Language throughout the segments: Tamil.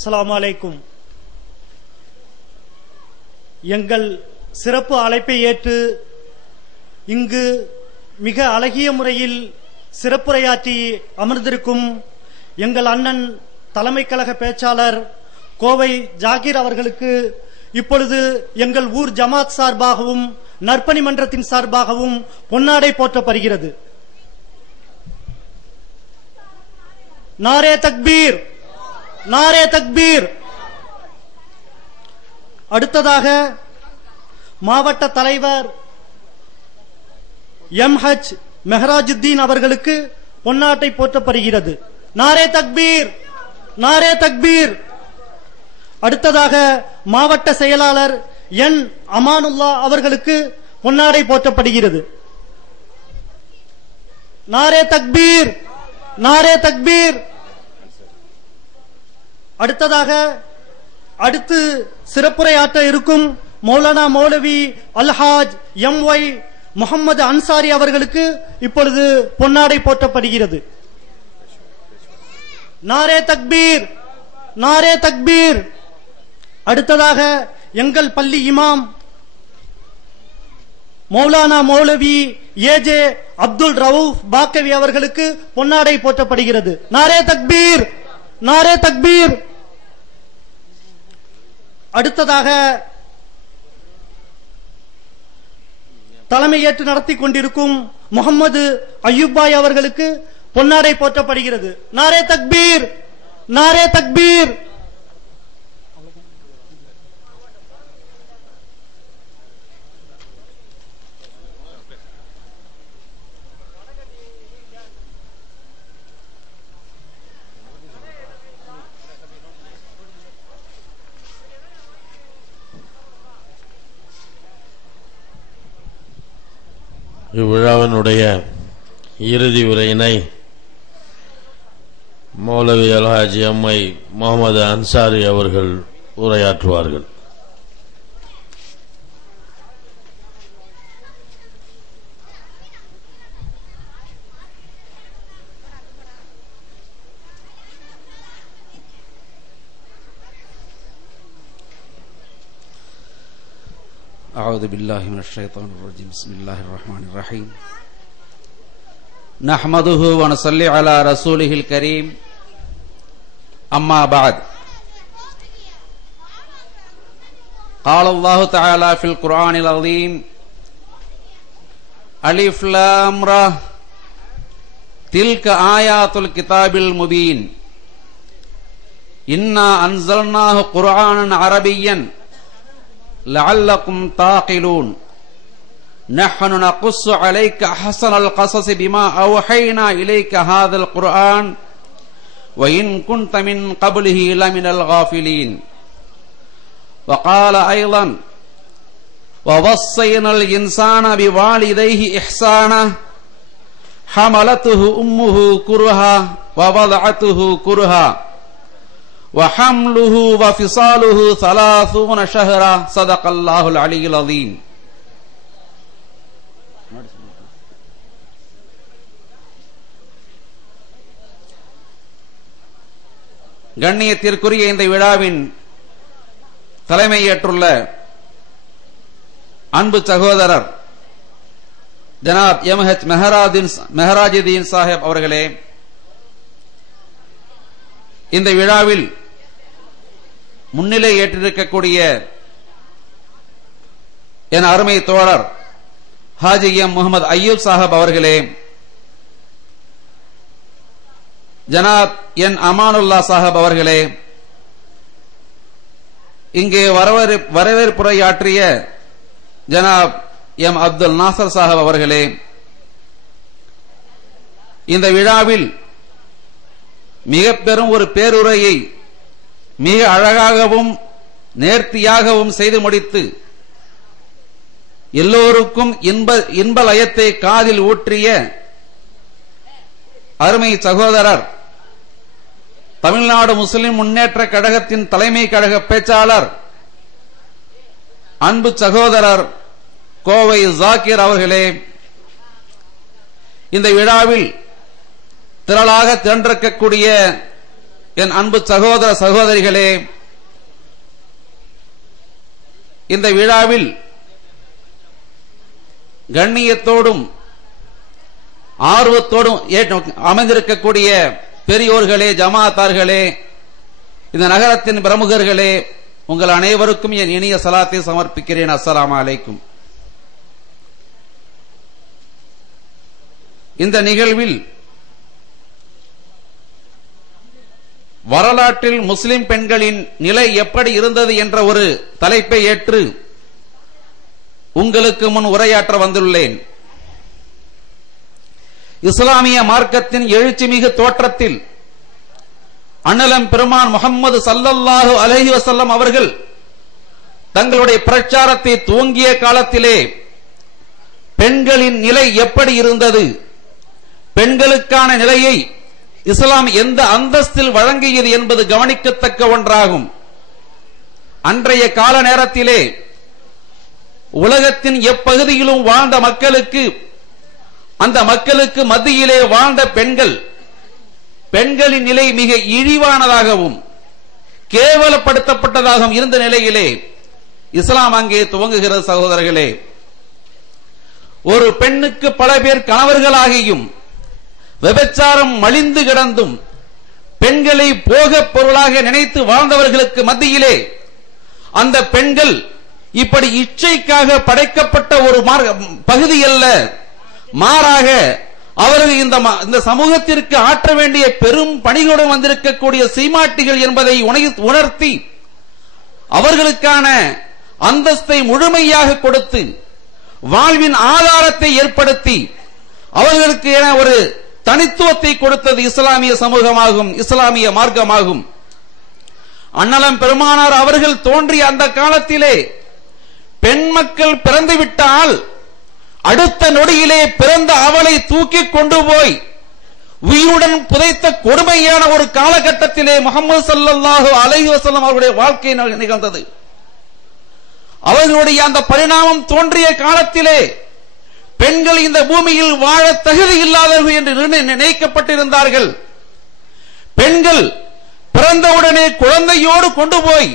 அஸ்ஸலாமு அலைக்கும். எங்கள் சிறப்பு அழைப்பை ஏற்று இங்கு மிக அழகிய முறையில் சிறப்புரையாற்றி அமர்ந்திருக்கும் எங்கள் அண்ணன் தலைமை கழக பேச்சாளர் கோவை ஜாகிர் அவர்களுக்கு இப்பொழுது எங்கள் ஊர் ஜமாத் சார்பாகவும் நற்பணி மன்றத்தின் சார்பாகவும் பொன்னாடை போற்றப்படுகிறது. நாரே தக்பீர், நாரே தக்பீர். அடுத்ததாக மாவட்ட தலைவர் MH மெஹராஜுத்தீன் அவர்களுக்கு பொன்னாட்டை போற்றப்படுகிறது. நாரே தக்பீர், நாரே தக்பீர். அடுத்ததாக மாவட்ட செயலாளர் N அமானுல்லா அவர்களுக்கு பொன்னாடை போற்றப்படுகிறது. நாரே தக்பீர், நாரே தக்பீர். அடுத்து சிறப்புரையாற்ற இருக்கும் மௌலானா மௌலவி அல்ஹாஜ் MY முகமது அன்சாரி அவர்களுக்கு இப்பொழுது பொன்னாடை போற்றப்படுகிறது. நாரே தக்பீர், நாரே தக்பீர். அடுத்ததாக எங்கள் பள்ளி இமாம் மௌலானா மௌலவி AJ அப்துல் ரவுஃப் பாக்கவி அவர்களுக்கு பொன்னாடை போற்றப்படுகிறது. நாரே தக்பீர், நாரே தக்பீர். அடுத்ததாக தலைமையேற்று நடத்தி கொண்டிருக்கும் முகமது அய்யூப்பாய் அவர்களுக்கு பொன்னாடை போற்றப்படுகிறது. நாரே தக்பீர், நாரே தக்பீர். இவ்விழாவினுடைய இறுதி உரையினை மௌலவி அல்ஹாஜ் MY முகமது அன்சாரி அவர்கள் உரையாற்றுவார்கள். أعوذ بالله من الشيطان الرجيم بسم الله الرحمن الرحيم نحمده ونصلي على رسوله الكريم أما بعد قال الله تعالى في القرآن العظيم ألف لام را تلك آيات الكتاب المبين إنا أنزلناه قرآنا عربيا لعلكم تعقلون نحن نقص عليك أحسن القصص بما أوحينا إليك هذا القرآن وإن كنت من قبله لمن الغافلين وقال أيضا ووصينا الإنسان بوالديه إحسانا حملته أمه كرها ووضعته كرها وحمله وفصاله 30 شهرا صدق الله العلي العظيم. கண்ணியத்திற்குரிய இந்த விழாவின் தலைமையேற்றுள்ள அன்பு சகோதரர் ஜனாப் MH மெஹராஜுத்தீன் சாஹிப் அவர்களே, இந்த விழாவில் முன்னிலை ஏற்றிருக்கக்கூடிய என் அருமை தோழர் ஹாஜி M முகமது அய்யூப் சாஹிப் அவர்களே, ஜனாப் N அமானுல்லா சாஹிப் அவர்களே, இங்கே வரவேற்புரையாற்றிய ஜனாப் M அப்துல் நாசர் சாஹிப் அவர்களே, இந்த விழாவில் மிக பெரும் ஒரு பேருரையை மிக அழகாகவும் நேர்த்தியாகவும் செய்து முடித்து எல்லோருக்கும் இன்ப லயத்தை காதில் ஊற்றிய அருமை சகோதரர் தமிழ்நாடு முஸ்லிம் முன்னேற்ற கழகத்தின் தலைமை கழக பேச்சாளர் அன்பு சகோதரர் கோவை ஜாகிர் அவர்களே, இந்த விழாவில் திரளாக திரண்டிருக்கக்கூடிய என் அன்பு சகோதர சகோதரிகளே, இந்த விழாவில் கண்ணியத்தோடும் ஆர்வத்தோடும் அமைந்திருக்கக்கூடிய பெரியோர்களே, ஜமாத்தார்களே, இந்த நகரத்தின் பிரமுகர்களே, உங்கள் அனைவருக்கும் என் இனிய சலாத்தை சமர்ப்பிக்கிறேன். அஸ்ஸலாமு அலைக்கும். இந்த நிகழ்வில் வரலாற்றில் முஸ்லிம் பெண்களின் நிலை எப்படி இருந்தது என்ற ஒரு தலைப்பை ஏற்று உங்களுக்கு முன் உரையாற்ற வந்துள்ளேன். இஸ்லாமிய மார்க்கத்தின் எழுச்சிமிகு தோற்றத்தில் அண்ணலம் பெருமான் முஹம்மது ஸல்லல்லாஹு அலைஹி வஸல்லம் அவர்கள் தங்களுடைய பிரச்சாரத்தை துவங்கிய காலத்திலே பெண்களின் நிலை எப்படி இருந்தது, பெண்களுக்கான நிலையை இஸ்லாம் எந்த அந்தஸ்தில் வழங்கியது என்பது கவனிக்கத்தக்க ஒன்றாகும். அன்றைய கால நேரத்திலே உலகத்தின் எப்பகுதியிலும் வாழ்ந்த மக்களுக்கு, அந்த மக்களுக்கு மத்தியிலே வாழ்ந்த பெண்களின் நிலை மிக இழிவானதாகவும் கேவலப்படுத்தப்பட்டதாகவும் இருந்த நிலையிலே இஸ்லாம் அங்கே துவங்குகிறது. சகோதரர்களே, ஒரு பெண்ணுக்கு பல பேர் கணவர்களாகியும் விபச்சாரம் மலிந்து கிடந்தும் பெண்களை போகப் பொருளாக நினைத்து வாழ்ந்தவர்களுக்கு மத்தியிலே அந்த பெண்கள் இப்படி இச்சைக்காக படைக்கப்பட்ட ஒரு பகுதி அல்ல, மாறாக அவர்கள் இந்த சமூகத்திற்கு ஆற்ற வேண்டிய பெரும் பணிகளுடன் வந்திருக்கக்கூடிய சீமாட்டிகள் என்பதை உணர்த்தி அவர்களுக்கான அந்தஸ்தை முழுமையாக கொடுத்து வாழ்வின் ஆதாரத்தை ஏற்படுத்தி அவர்களுக்கு என ஒரு தனித்துவத்தை கொடுத்தது இஸ்லாமிய சமூகமாகும், இஸ்லாமிய மார்க்கமாகும். அண்ணலம் பெருமானார் அவர்கள் தோன்றிய அந்த காலத்திலே பெண் மக்கள் பிறந்துவிட்டால் அடுத்த நொடியிலே பிறந்த அவளை தூக்கி கொண்டு போய் உயிருடன் புதைத்த கொடுமையான ஒரு காலகட்டத்திலே முஹம்மது ஸல்லல்லாஹு அலைஹி வஸல்லம் அவருடைய வாழ்க்கை நிகழ்ந்தது. அவர்களுடைய அந்த பரிணாமம் தோன்றிய காலத்திலே பெண்கள் இந்த பூமியில் வாழ தகுதி இல்லாதவர்கள் என்று நினைக்கப்பட்டிருந்தார்கள். பெண்கள் பிறந்தவுடனே குழந்தையோடு கொண்டு போய்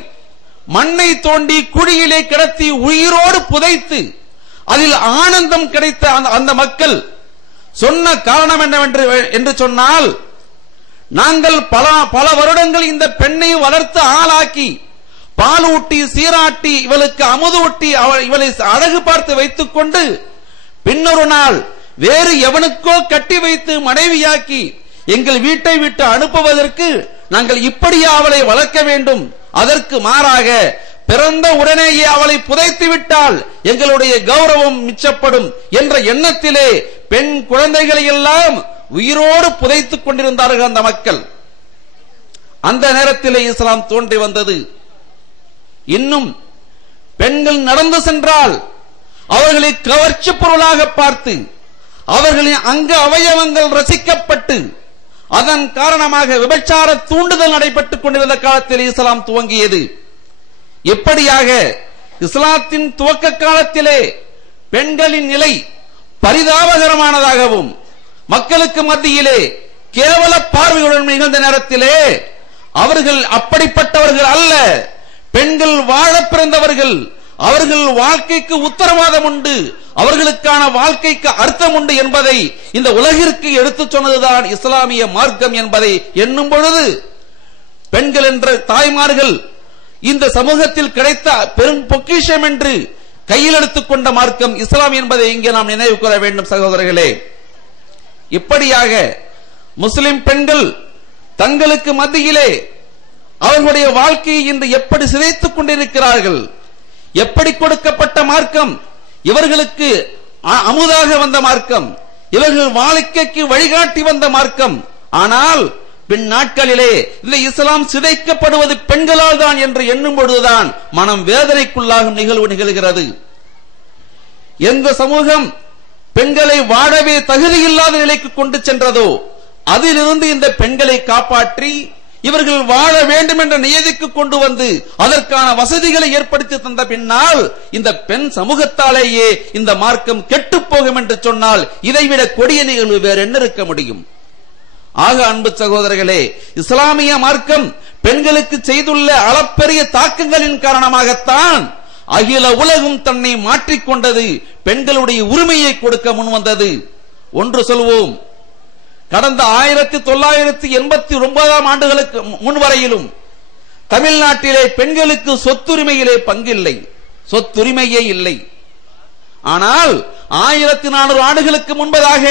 மண்ணை தோண்டி குழியிலே கிடத்தி உயிரோடு புதைத்து அதில் ஆனந்தம் கிடைத்த அந்த மக்கள் சொன்ன காரணம் என்னவென்று சொன்னால், நாங்கள் பல வருடங்கள் இந்த பெண்ணை வளர்த்து ஆளாக்கி பாலூட்டி சீராட்டி இவளுக்கு அமுதூட்டி இவளை அழகு பார்த்து வைத்துக் கொண்டு பின்னொரு நாள் வேறு எவனுக்கோ கட்டி வைத்து மனைவியாக்கி எங்கள் வீட்டை விட்டு அனுப்புவதற்கு நாங்கள் இப்படியே அவளை வளர்க்க வேண்டும், அதற்கு மாறாக பிறந்த உடனேயே அவளை புதைத்து விட்டால் எங்களுடைய கௌரவம் மிச்சப்படும் என்ற எண்ணத்திலே பெண் குழந்தைகளை எல்லாம் உயிரோடு புதைத்துக் கொண்டிருந்தார்கள் அந்த மக்கள். அந்த நேரத்திலே இஸ்லாம் தோன்றி வந்தது. இன்னும் பெண்கள் நடந்து சென்றால் அவர்களை கவர்ச்சி பொருளாக பார்த்து அவர்களின் அங்க அவயவங்கள் ரசிக்கப்பட்டு அதன் காரணமாக விபச்சார தூண்டுதல் நடைபெற்றுக் கொண்டிருந்த காலத்தில் இஸ்லாம் துவங்கியது. இப்படியாக இஸ்லாத்தின் துவக்க காலத்திலே பெண்களின் நிலை பரிதாபகரமானதாகவும் மக்களுக்கு மத்தியிலே கேவல பார்வையுடன் நிகழ்ந்த நேரத்திலே அவர்கள் அப்படிப்பட்டவர்கள் அல்ல, பெண்கள் வாழ பிறந்தவர்கள், அவர்கள் வாழ்க்கைக்கு உத்தரவாதம் உண்டு, அவர்களுக்கான வாழ்க்கைக்கு அர்த்தம் உண்டு என்பதை இந்த உலகிற்கு எடுத்துச் சொன்னதுதான் இஸ்லாமிய மார்க்கம் என்பதை எண்ணும் பொழுது பெண்கள் என்ற தாய்மார்கள் இந்த சமூகத்தில் கிடைத்த பெரும் பொக்கிஷம் என்று கையில் எடுத்துக் கொண்ட மார்க்கம் இஸ்லாம் என்பதை இங்கே நாம் நினைவு கூற வேண்டும். சகோதரர்களே, இப்படியாக முஸ்லிம் பெண்கள் தங்களுக்கு மத்தியிலே அவர்களுடைய வாழ்க்கையை இன்று எப்படி சிதைத்துக் கொண்டிருக்கிறார்கள், எப்படி கொடுக்கப்பட்ட மார்க்கம் இவர்களுக்கு அமுதாக வந்த மார்க்கம், இவர்கள் வாழ்க்கைக்கு வழிகாட்டி வந்த மார்க்கம். ஆனால் பின் நாட்களிலே இந்த இஸ்லாம் சிதைக்கப்படுவது பெண்களால் தான் என்று எண்ணும் பொழுதுதான் மனம் வேதனைக்குள்ளாகும் நிகழ்வு நிகழ்கிறது. எந்த சமூகம் பெண்களை வாழவே தகுதியில்லாத நிலைக்கு கொண்டு சென்றதோ அதிலிருந்து இந்த பெண்களை காப்பாற்றி இவர்கள் வாழ வேண்டும் என்ற நியதிக்கு கொண்டு வந்து அதற்கான வசதிகளை ஏற்படுத்தி தந்த பின்னால் இந்த பெண் சமூகத்தாலேயே இந்த மார்க்கம் கெட்டு போகும் என்று சொன்னால் இதைவிட கொடிய நிகழ்வு வேற என்ன இருக்க முடியும்? ஆக அன்பு சகோதரர்களே, இஸ்லாமிய மார்க்கம் பெண்களுக்கு செய்துள்ள அளப்பெரிய தாக்கங்களின் காரணமாகத்தான் அகில உலகம் தன்னை மாற்றிக்கொண்டது, பெண்களுடைய உரிமையை கொடுக்க முன்வந்தது. ஒன்று சொல்வோம், கடந்த 1989 ஆண்டுகளுக்கு முன்வரையிலும் தமிழ்நாட்டிலே பெண்களுக்கு சொத்துரிமையிலே பங்கில்லை, சொத்துரிமையே இல்லை. ஆனால் 1400 ஆண்டுகளுக்கு முன்பதாக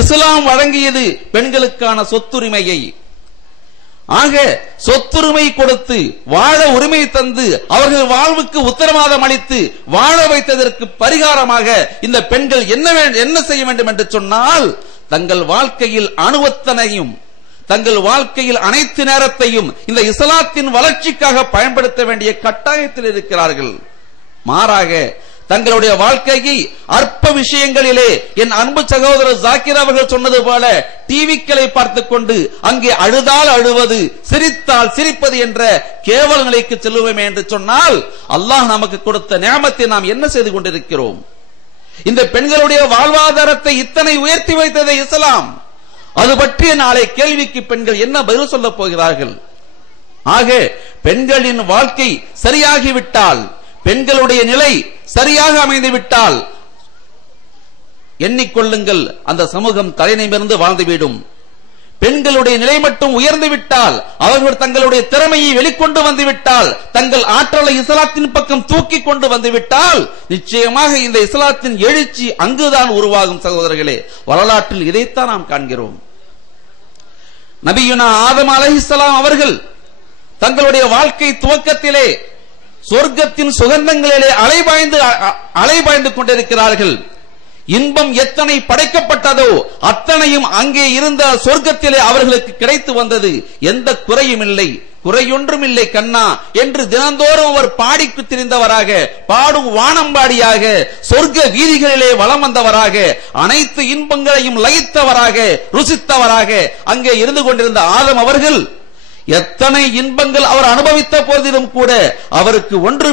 இஸ்லாம் வழங்கியது பெண்களுக்கான சொத்துரிமையை. ஆக சொத்துரிமை கொடுத்து வாழ உரிமை தந்து அவர்கள் வாழ்வுக்கு உத்தரவாதம் அளித்து வாழ வைத்ததற்கு பரிகாரமாக இந்த பெண்கள் என்ன செய்ய வேண்டும் என்று சொன்னால், தங்கள் வாழ்க்கையில் அணுவத்தனையும் தங்கள் வாழ்க்கையில் அனைத்து நேரத்தையும் இந்த இஸ்லாத்தின் வளர்ச்சிக்காக பயன்படுத்த வேண்டிய கட்டாயத்தில் இருக்கிறார்கள். மாறாக தங்களுடைய வாழ்க்கையை அற்ப விஷயங்களிலே, என் அன்பு சகோதரர் ஜாக்கிர் அவர்கள் சொன்னது போல டிவிக்களை பார்த்துக் கொண்டு அங்கே அழுதால் அழுவது, சிரித்தால் சிரிப்பது என்ற கேவல நிலைக்கு செல்லுவோமே என்று சொன்னால், அல்லாஹ் நமக்கு கொடுத்த நியமத்தை நாம் என்ன செய்து கொண்டிருக்கிறோம்? இந்த பெண்களுடைய வாழ்வாதாரத்தை இத்தனை உயர்த்தி வைத்ததை இஸ்லாம், அது பற்றிய நாளை கேள்விக்கு பெண்கள் என்ன பதில் சொல்ல போகிறார்கள்? ஆக பெண்களின் வாழ்க்கை சரியாகிவிட்டால், பெண்களுடைய நிலை சரியாக அமைந்து விட்டால் எண்ணிக்கொள்ளுங்கள், அந்த சமூகம் தலைநிமிர்ந்து வாழ்ந்துவிடும். பெண்களுடைய நிலை மட்டும் உயர்ந்து விட்டால், அவர்கள் தங்களுடைய திறமையை வெளிக்கொண்டு வந்துவிட்டால், தங்கள் ஆற்றலை இஸ்லாத்தின் பக்கம் தூக்கி கொண்டு வந்துவிட்டால், நிச்சயமாக இந்த இஸ்லாத்தின் எழுச்சி அங்குதான் உருவாகும். சகோதரர்களே, வரலாற்றில் இதைத்தான் நாம் காண்கிறோம். நபியுனா ஆதம் அலைஹிஸ்ஸலாம் அவர்கள் தங்களுடைய வாழ்க்கை துவக்கத்திலே சொர்க்கத்தின் சுகந்தங்களிலே அலைபாய்ந்து கொண்டிருக்கிறார்கள். இன்பம் எத்தனை படைக்கப்பட்டதோ அத்தனையும் அங்கே இருந்த சொர்க்கத்திலே அவர்களுக்கு கிடைத்து வந்தது. எந்த குறையும் இல்லை, குறையொன்றும் இல்லை கண்ணா என்று தினந்தோறும் அவர் பாடிக்கு திரிந்தவராக, பாடும் வானம்பாடியாக, சொர்க்க வீதிகளிலே வலம் வந்தவராக, அனைத்து இன்பங்களையும் லயித்தவராக, ருசித்தவராக அங்கே இருந்து கொண்டிருந்த ஆதம் அவர்கள் எத்தனை இன்பங்கள் அவர் அனுபவித்த போதிலும் கூட அவருக்கு ஒன்று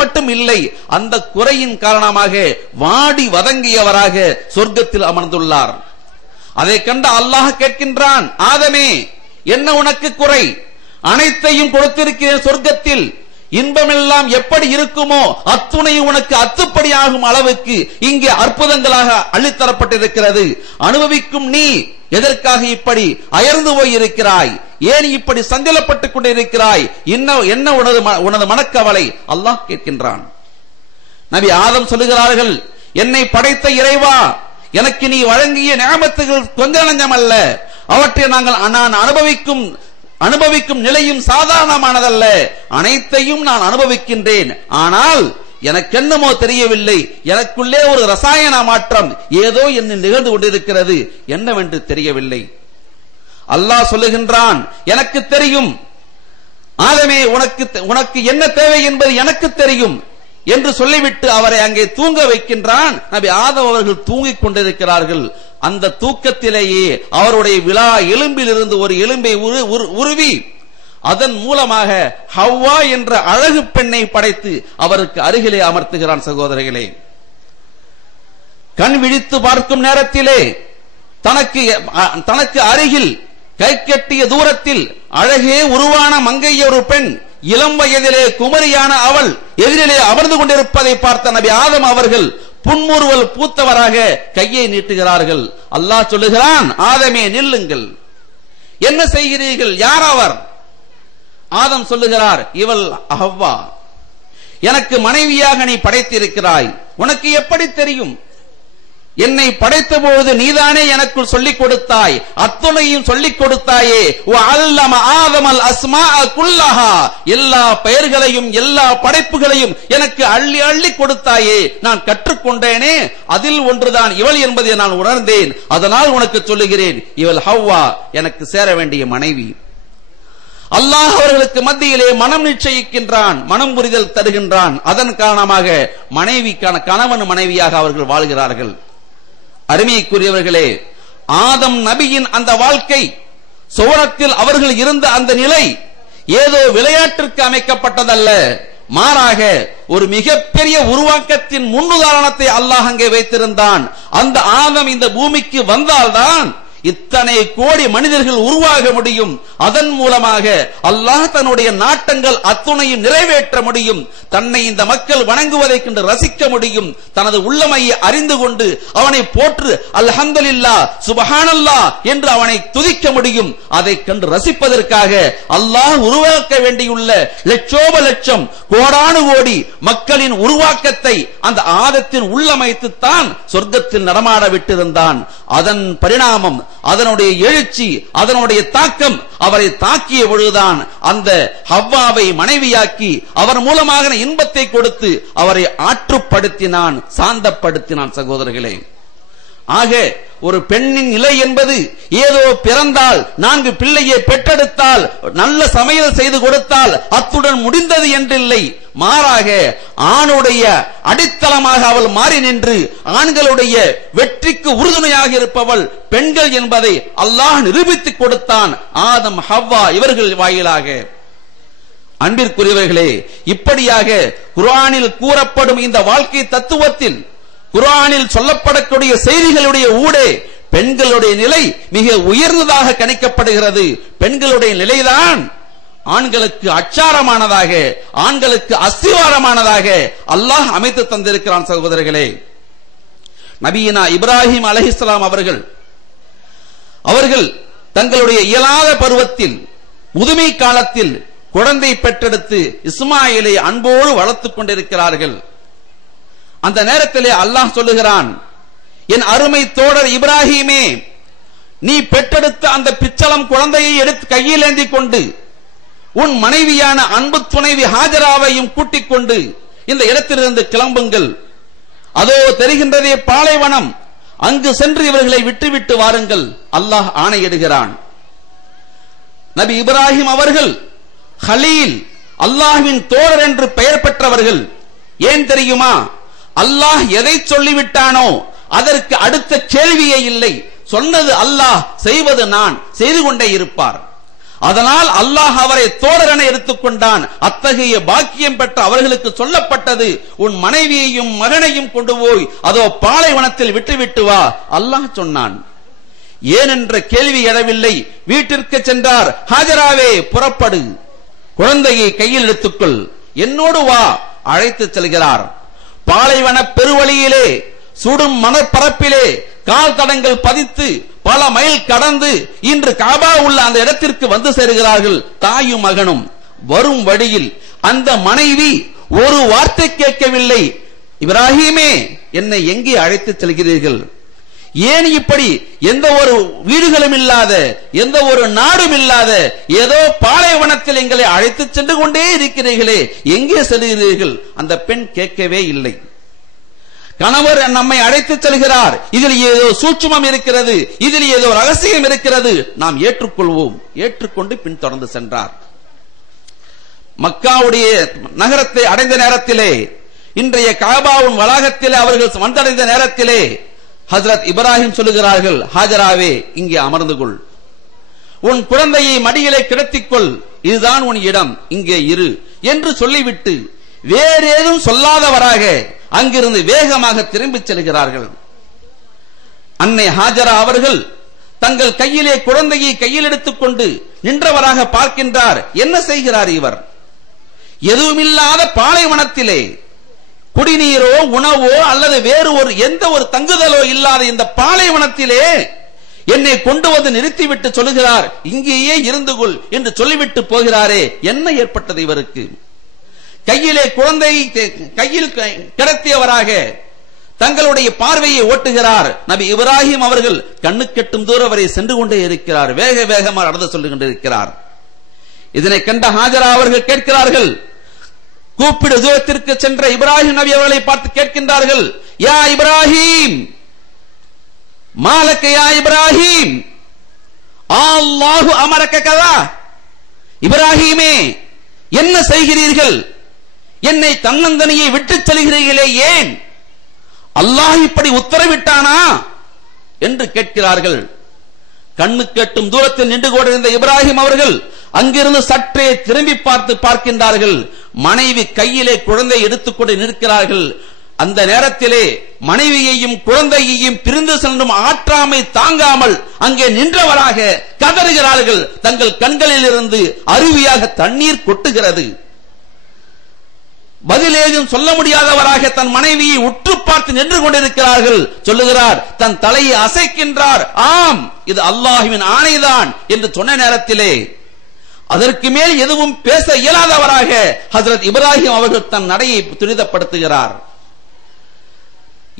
மட்டும் இல்லை, அந்த குறையின் காரணமாக வாடி வதங்கியவராக சொர்க்கத்தில் அமர்ந்துள்ளார். அதை கண்ட அல்லாஹ் கேட்கின்றான், ஆதமே என்ன உனக்கு குறை? அனைத்தையும் கொடுத்திருக்கிறேன் சொர்க்கத்தில், இன்பமெல்லாம் எப்படி இருக்குமோ அத்துணை உனக்கு அத்துப்படியாகும் அளவுக்கு இங்கே அற்புதங்களாக அள்ளித்தரப்பட்டிருக்கிறது. அனுபவிக்கும் நீ எதற்காக இப்படி அயர்ந்து போயிருக்கிறாய்? ஏன் இப்படி சஞ்சலப்பட்டுக் கொண்டிருக்கிறாய்? என்ன உனது மனக்கவலை? அல்லாஹ் கேட்கின்றான். நபி ஆதம் சொல்லுகிறார்கள், என்னை படைத்த இறைவா, எனக்கு நீ வழங்கிய நியமத்துகள் கொஞ்ச நஞ்சம் அல்ல, அவற்றை நான் அனுபவிக்கும் நிலையும் சாதாரணமானதல்ல, அனைத்தையும் நான் அனுபவிக்கின்றேன். ஆனால் எனக்கு என்னமோ தெரியவில்லை, எனக்குள்ளே ஒரு ரசாயன மாற்றம் ஏதோ என்ன நிகழ்ந்து கொண்டிருக்கிறது, என்னவென்று தெரியவில்லை. அல்லாஹ் சொல்லுகின்றான், எனக்கு தெரியும் ஆதமே, உனக்கு என்ன தேவை என்பது எனக்கு தெரியும் என்று சொல்லிவிட்டு அவரை அங்கே தூங்க வைக்கின்றான். நபி ஆதம் அவர்கள் தூங்கிக் கொண்டிருக்கிறார்கள். அந்த தூக்கத்திலேயே அவருடைய விலா எலும்பில் இருந்து ஒரு எலும்பை உருவி அதன் மூலமாக ஹவ்வா என்ற அழகு பெண்ணை படைத்து அவருக்கு அருகிலே அமர்த்துகிறான். சகோதரர்களே, கண் விழித்து பார்க்கும் நேரத்திலே தனக்கு அருகில் கை கட்டிய தூரத்தில் அழகே உருவான மங்கைய ஒரு பெண், இளம் வயதிலே குமரியான அவள் எதிரிலே அமர்ந்து கொண்டிருப்பதை பார்த்த நபி ஆதம் அவர்கள் புன்முறுவல் பூத்தவராக கையை நீட்டுகிறார்கள். அல்லாஹ் சொல்லுகிறான், ஆதமே நில்லுங்கள், என்ன செய்கிறீர்கள்? யார் அவர்? ஆதம் சொல்லுகிறார், இவள் ஹவ்வா, எனக்கு மனைவியாக நீ படைத்திருக்கிறாய், உனக்கு எப்படி தெரியும்? என்னை படைத்த பொழுது நீதானே எனக்குள் சொல்லிக் கொடுத்தாய், அத்துணையும் சொல்லிக் கொடுத்தாயே. எல்லா பெயர்களையும் எல்லா படைப்புகளையும் எனக்கு அள்ளி அள்ளி கொடுத்தாயே, நான் கற்றுக்கொண்டேனே, அதில் ஒன்றுதான் இவள் என்பதை நான் உணர்ந்தேன். அதனால் உனக்கு சொல்லுகிறேன், இவள் ஹவ்வா, எனக்கு சேர வேண்டிய மனைவி. அல்லாஹ் அவர்களுக்கு மத்தியிலே மனம் நிச்சயிக்கின்றான், மனம் புரிதல் தருகின்றான். அதன் காரணமாக மனைவிக்கான கணவன் மனைவியாக அவர்கள் வாழ்கிறார்கள். அருமைக்குரியவர்களே, ஆதம் நபியின் அந்த வாழ்க்கை, சுவனத்தில் அவர்கள் இருந்த அந்த நிலை ஏதோ விளையாட்டிற்கு அமைக்கப்பட்டதல்ல, மாறாக ஒரு மிகப்பெரிய உருவாக்கத்தின் முன்னுதாரணத்தை அல்லாஹ் அங்கே வைத்திருந்தான். அந்த ஆதம் இந்த பூமிக்கு வந்தால்தான் இத்தனை கோடி மனிதர்கள் உருவாக முடியும். அதன் மூலமாக அல்லாஹ் தன்னுடைய நாட்டங்கள் அத்துணையும் நிறைவேற்ற முடியும். தன்னை இந்த மக்கள் வணங்குவதை கண்டு ரசிக்க முடியும். தனது உள்ளமையை அறிந்து கொண்டு அவனை போற்று அல்ஹம்துலில்லாஹ் சுப்ஹானல்லாஹ் என்று அவனை துதிக்க முடியும். அதை கண்டு ரசிப்பதற்காக அல்லாஹ் உருவாக்க வேண்டியுள்ள லட்சோப லட்சம் கோடானு கோடி மக்களின் உருவாக்கத்தை அந்த ஆதத்தின் உள்ளமைத்து தான் சொர்க்கத்தில் நடமாட விட்டிருந்தான். அதன் பரிணாமம், அதனுடைய எழுச்சி, அதனுடைய தாக்கம் அவரை தாக்கிய பொழுதுதான் அந்த ஹவ்வாவை மனைவியாக்கி அவர் மூலமாக இன்பத்தை கொடுத்து அவரை ஆற்றுப்படுத்தினான், சாந்தப்படுத்தினான். சகோதரர்களே, ஆக ஒரு பெண்ணின் நிலை என்பது ஏதோ பிறந்தால் 4 பிள்ளையை பெற்றெடுத்தால் நல்ல சமையல் செய்து கொடுத்தால் அத்துடன் முடிந்தது என்றில்லை. மாறாக ஆணுடைய அடித்தளமாக அவள் மாறி நின்று ஆண்களுடைய வெற்றிக்கு உறுதுணையாக இருப்பவள் பெண்கள் என்பதை அல்லாஹ் நிரூபித்துக் கொடுத்தான் ஆதம் ஹவ்வா இவர்கள் வாயிலாக. அன்பிற்குரியவர்களே, இப்படியாக குர்ஆனில் கூறப்படும் இந்த வாழ்க்கை தத்துவத்தில், குர்ஆனில் சொல்லப்படக்கூடிய செய்திகளுடைய ஊடே பெண்களுடைய நிலை மிக உயர்ந்ததாக கணிக்கப்படுகிறது. பெண்களுடைய நிலைதான் ஆண்களுக்கு அச்சாரமானதாக, ஆண்களுக்கு அஸ்திவாரமானதாக அல்லாஹ் அமைத்து தந்திருக்கிறான். சகோதரர்களே, நபியினா இப்ராஹிம் அலைஹிஸ்ஸலாம் அவர்கள் தங்களுடைய இயலாத பருவத்தில் முதுமை காலத்தில் குழந்தை பெற்றெடுத்து இஸ்மாயிலை அன்போடு வளர்த்துக் கொண்டிருக்கிறார்கள். அந்த நேரத்திலே அல்லாஹ் சொல்லுகிறான், என் அருமை தோழர் இப்ராஹிமே, நீ பெற்றெடுத்த அந்த பிச்சளம் குழந்தையை எடுத்து கையில் ஏந்தி கொண்டு உன் மனைவியான அன்பு துணைவி ஹாஜராவையும் கூட்டிக் கொண்டு இந்த இடத்திலிருந்து கிளம்புங்கள். அதோ தெரிகின்றதே பாலைவனம், அங்கு சென்று இவர்களை விட்டுவிட்டு வாருங்கள். அல்லாஹ் ஆணையிடுகிறான். நபி இப்ராஹிம் அவர்கள் ஹலீல், அல்லாஹ்வின் தோழர் என்று பெயர் பெற்றவர்கள். ஏன் தெரியுமா? அல்லாஹ் எதை சொல்லிவிட்டானோ அதற்கு அடுத்த கேள்வியே இல்லை. சொன்னது அல்லாஹ், செய்வது நான், செய்து கொண்டே இருப்பார். அதனால் அல்லாஹ் அவரை தோழரென எடுத்துக்கொண்டான். அத்தகைய பாக்கியம் பெற்ற அவர்களுக்கு சொல்லப்பட்டது, உன் மனைவியையும் மகனையும் கொண்டு போய் அதோ பாலைவனத்தில் விட்டுவிட்டு வா. அல்லாஹ் சொன்னான். ஏனென்ற கேள்வி எழவில்லை. வீட்டிற்கு சென்றார். ஹாஜராவே, புறப்படு, குழந்தையை கையில் எடுத்துக்கொள், என்னோடு வா. அழைத்து செல்கிறார். பாலைவன பெருவழியிலே, சுடும் மணற்பரப்பிலே கால் தடங்கள் பதித்து பல மைல் கடந்து இன்று காபா உள்ள அந்த இடத்திற்கு வந்து சேருகிறார்கள், தாயும் மகனும். வரும் வழியில் அந்த மனைவி ஒரு வார்த்தை கேட்கவில்லை. இப்ராஹிமே, என்னை எங்கே அழைத்து செல்கிறீர்கள்? ஏன் இப்படி எந்த ஒரு வீடுகளும் இல்லாத, எந்த ஒரு நாடும் இல்லாத ஏதோ பாலைவனத்தில் எங்களை அழைத்து சென்று கொண்டே இருக்கிறீர்களே, எங்கே செல்கிறீர்கள்? அந்த பெண் கேட்கவே இல்லை. கணவர் நம்மை அழைத்து செல்கிறார், இதில் ஏதோ சூட்சுமம் இருக்கிறது, இதில் ஏதோ ரகசியம் இருக்கிறது, நாம் ஏற்றுக்கொள்வோம். ஏற்றுக்கொண்டு பின் தொடர்ந்து சென்றார். மக்காவுடைய நகரத்தை அடைந்த நேரத்திலே, இன்றைய காபாவின் வளாகத்திலே அவர்கள் வந்தடைந்த நேரத்திலே ஹஜ்ரத் இப்ராஹிம் சொல்லுகிறார்கள், ஹாஜராவே, இங்கே அமர்ந்து கொள், உன் குழந்தையை மடியிலே கிடத்திக்கொள், இதுதான் உன் இடம், இங்கே இரு என்று சொல்லிவிட்டு வேறேதும் சொல்லாதவராக அங்கிருந்து வேகமாக திரும்பி செல்கிறார்கள். அன்னை ஹாஜரா அவர்கள் தங்கள் கையிலே குழந்தையை கையில் எடுத்துக்கொண்டு நின்றவராக பார்க்கின்றார். என்ன செய்கிறார் இவர்? எதுவுமில்லாத பாலைவனத்திலே குடிநீரோ உணவோ அல்லது வேறு ஒரு எந்த ஒரு தங்குதலோ இல்லாத இந்த பாலைவனத்திலே என்னை கொண்டு வந்து நிறுத்திவிட்டு சொல்லுகிறார், இங்கேயே இருந்து கொள் என்று சொல்லிவிட்டு போகிறாரே, என்ன ஏற்பட்டது இவருக்கு? கையிலே குழந்தையை கையில் கிடத்தியவராக தங்களுடைய பார்வையை ஓட்டுகிறார். நபி இப்ராஹிம் அவர்கள் கண்ணுக்கெட்டும் தூரம் வரை சென்று கொண்டே இருக்கிறார். வேக வேகமாக நடந்து சொல்லி கொண்டிருக்கிறார். இதனை கண்ட ஹாஜரா அவர்கள் கேட்கிறார்கள். கூப்பிடு தூரத்திற்கு சென்ற இப்ராஹிம் நபி அவர்களை பார்த்து கேட்கின்றார்கள், யா இப்ராஹிம், மாலக்க யா இப்ராஹிம், அல்லாஹு அமரக்க கதா. இப்ராஹிமே, என்ன செய்கிறீர்கள்? என்னை தன்னந்தனியை விட்டு செல்கிறீர்களே, ஏன்? அல்லாஹ் இப்படி உத்தரவிட்டானா என்று கேட்கிறார்கள். கண்ணு கெட்டும் தூரத்தில் நின்று கொண்டிருந்த இப்ராஹிம் அவர்கள் அங்கிருந்து சற்றே திரும்பி பார்க்கின்றார்கள். மனைவி கையிலே குழந்தை எடுத்துக்கொண்டு நிற்கிறார்கள். அந்த நேரத்திலே மனைவியையும் குழந்தையையும் பிரிந்து செல்லும் ஆற்றாமை தாங்காமல் அங்கே நின்றவராக கதறுகிறார்கள். தங்கள் கண்களில் இருந்து அருவியாக தண்ணீர் கொட்டுகிறது. பதிலேதும் சொல்ல முடியாதவராக தன் மனைவியை உற்று பார்த்து நின்று கொண்டிருக்கிறார்கள். சொல்லுகிறார், தன் தலையை அசைக்கின்றார். ஆம், இது அல்லாஹ்வின் ஆணைதான் என்று சொன்ன நேரத்திலே அதற்கு மேல் எதுவும் பேச இயலாதவராக ஹஜ்ரத் இப்ராஹிம் அவர்கள் தன் நடையை துரிதப்படுத்துகிறார்.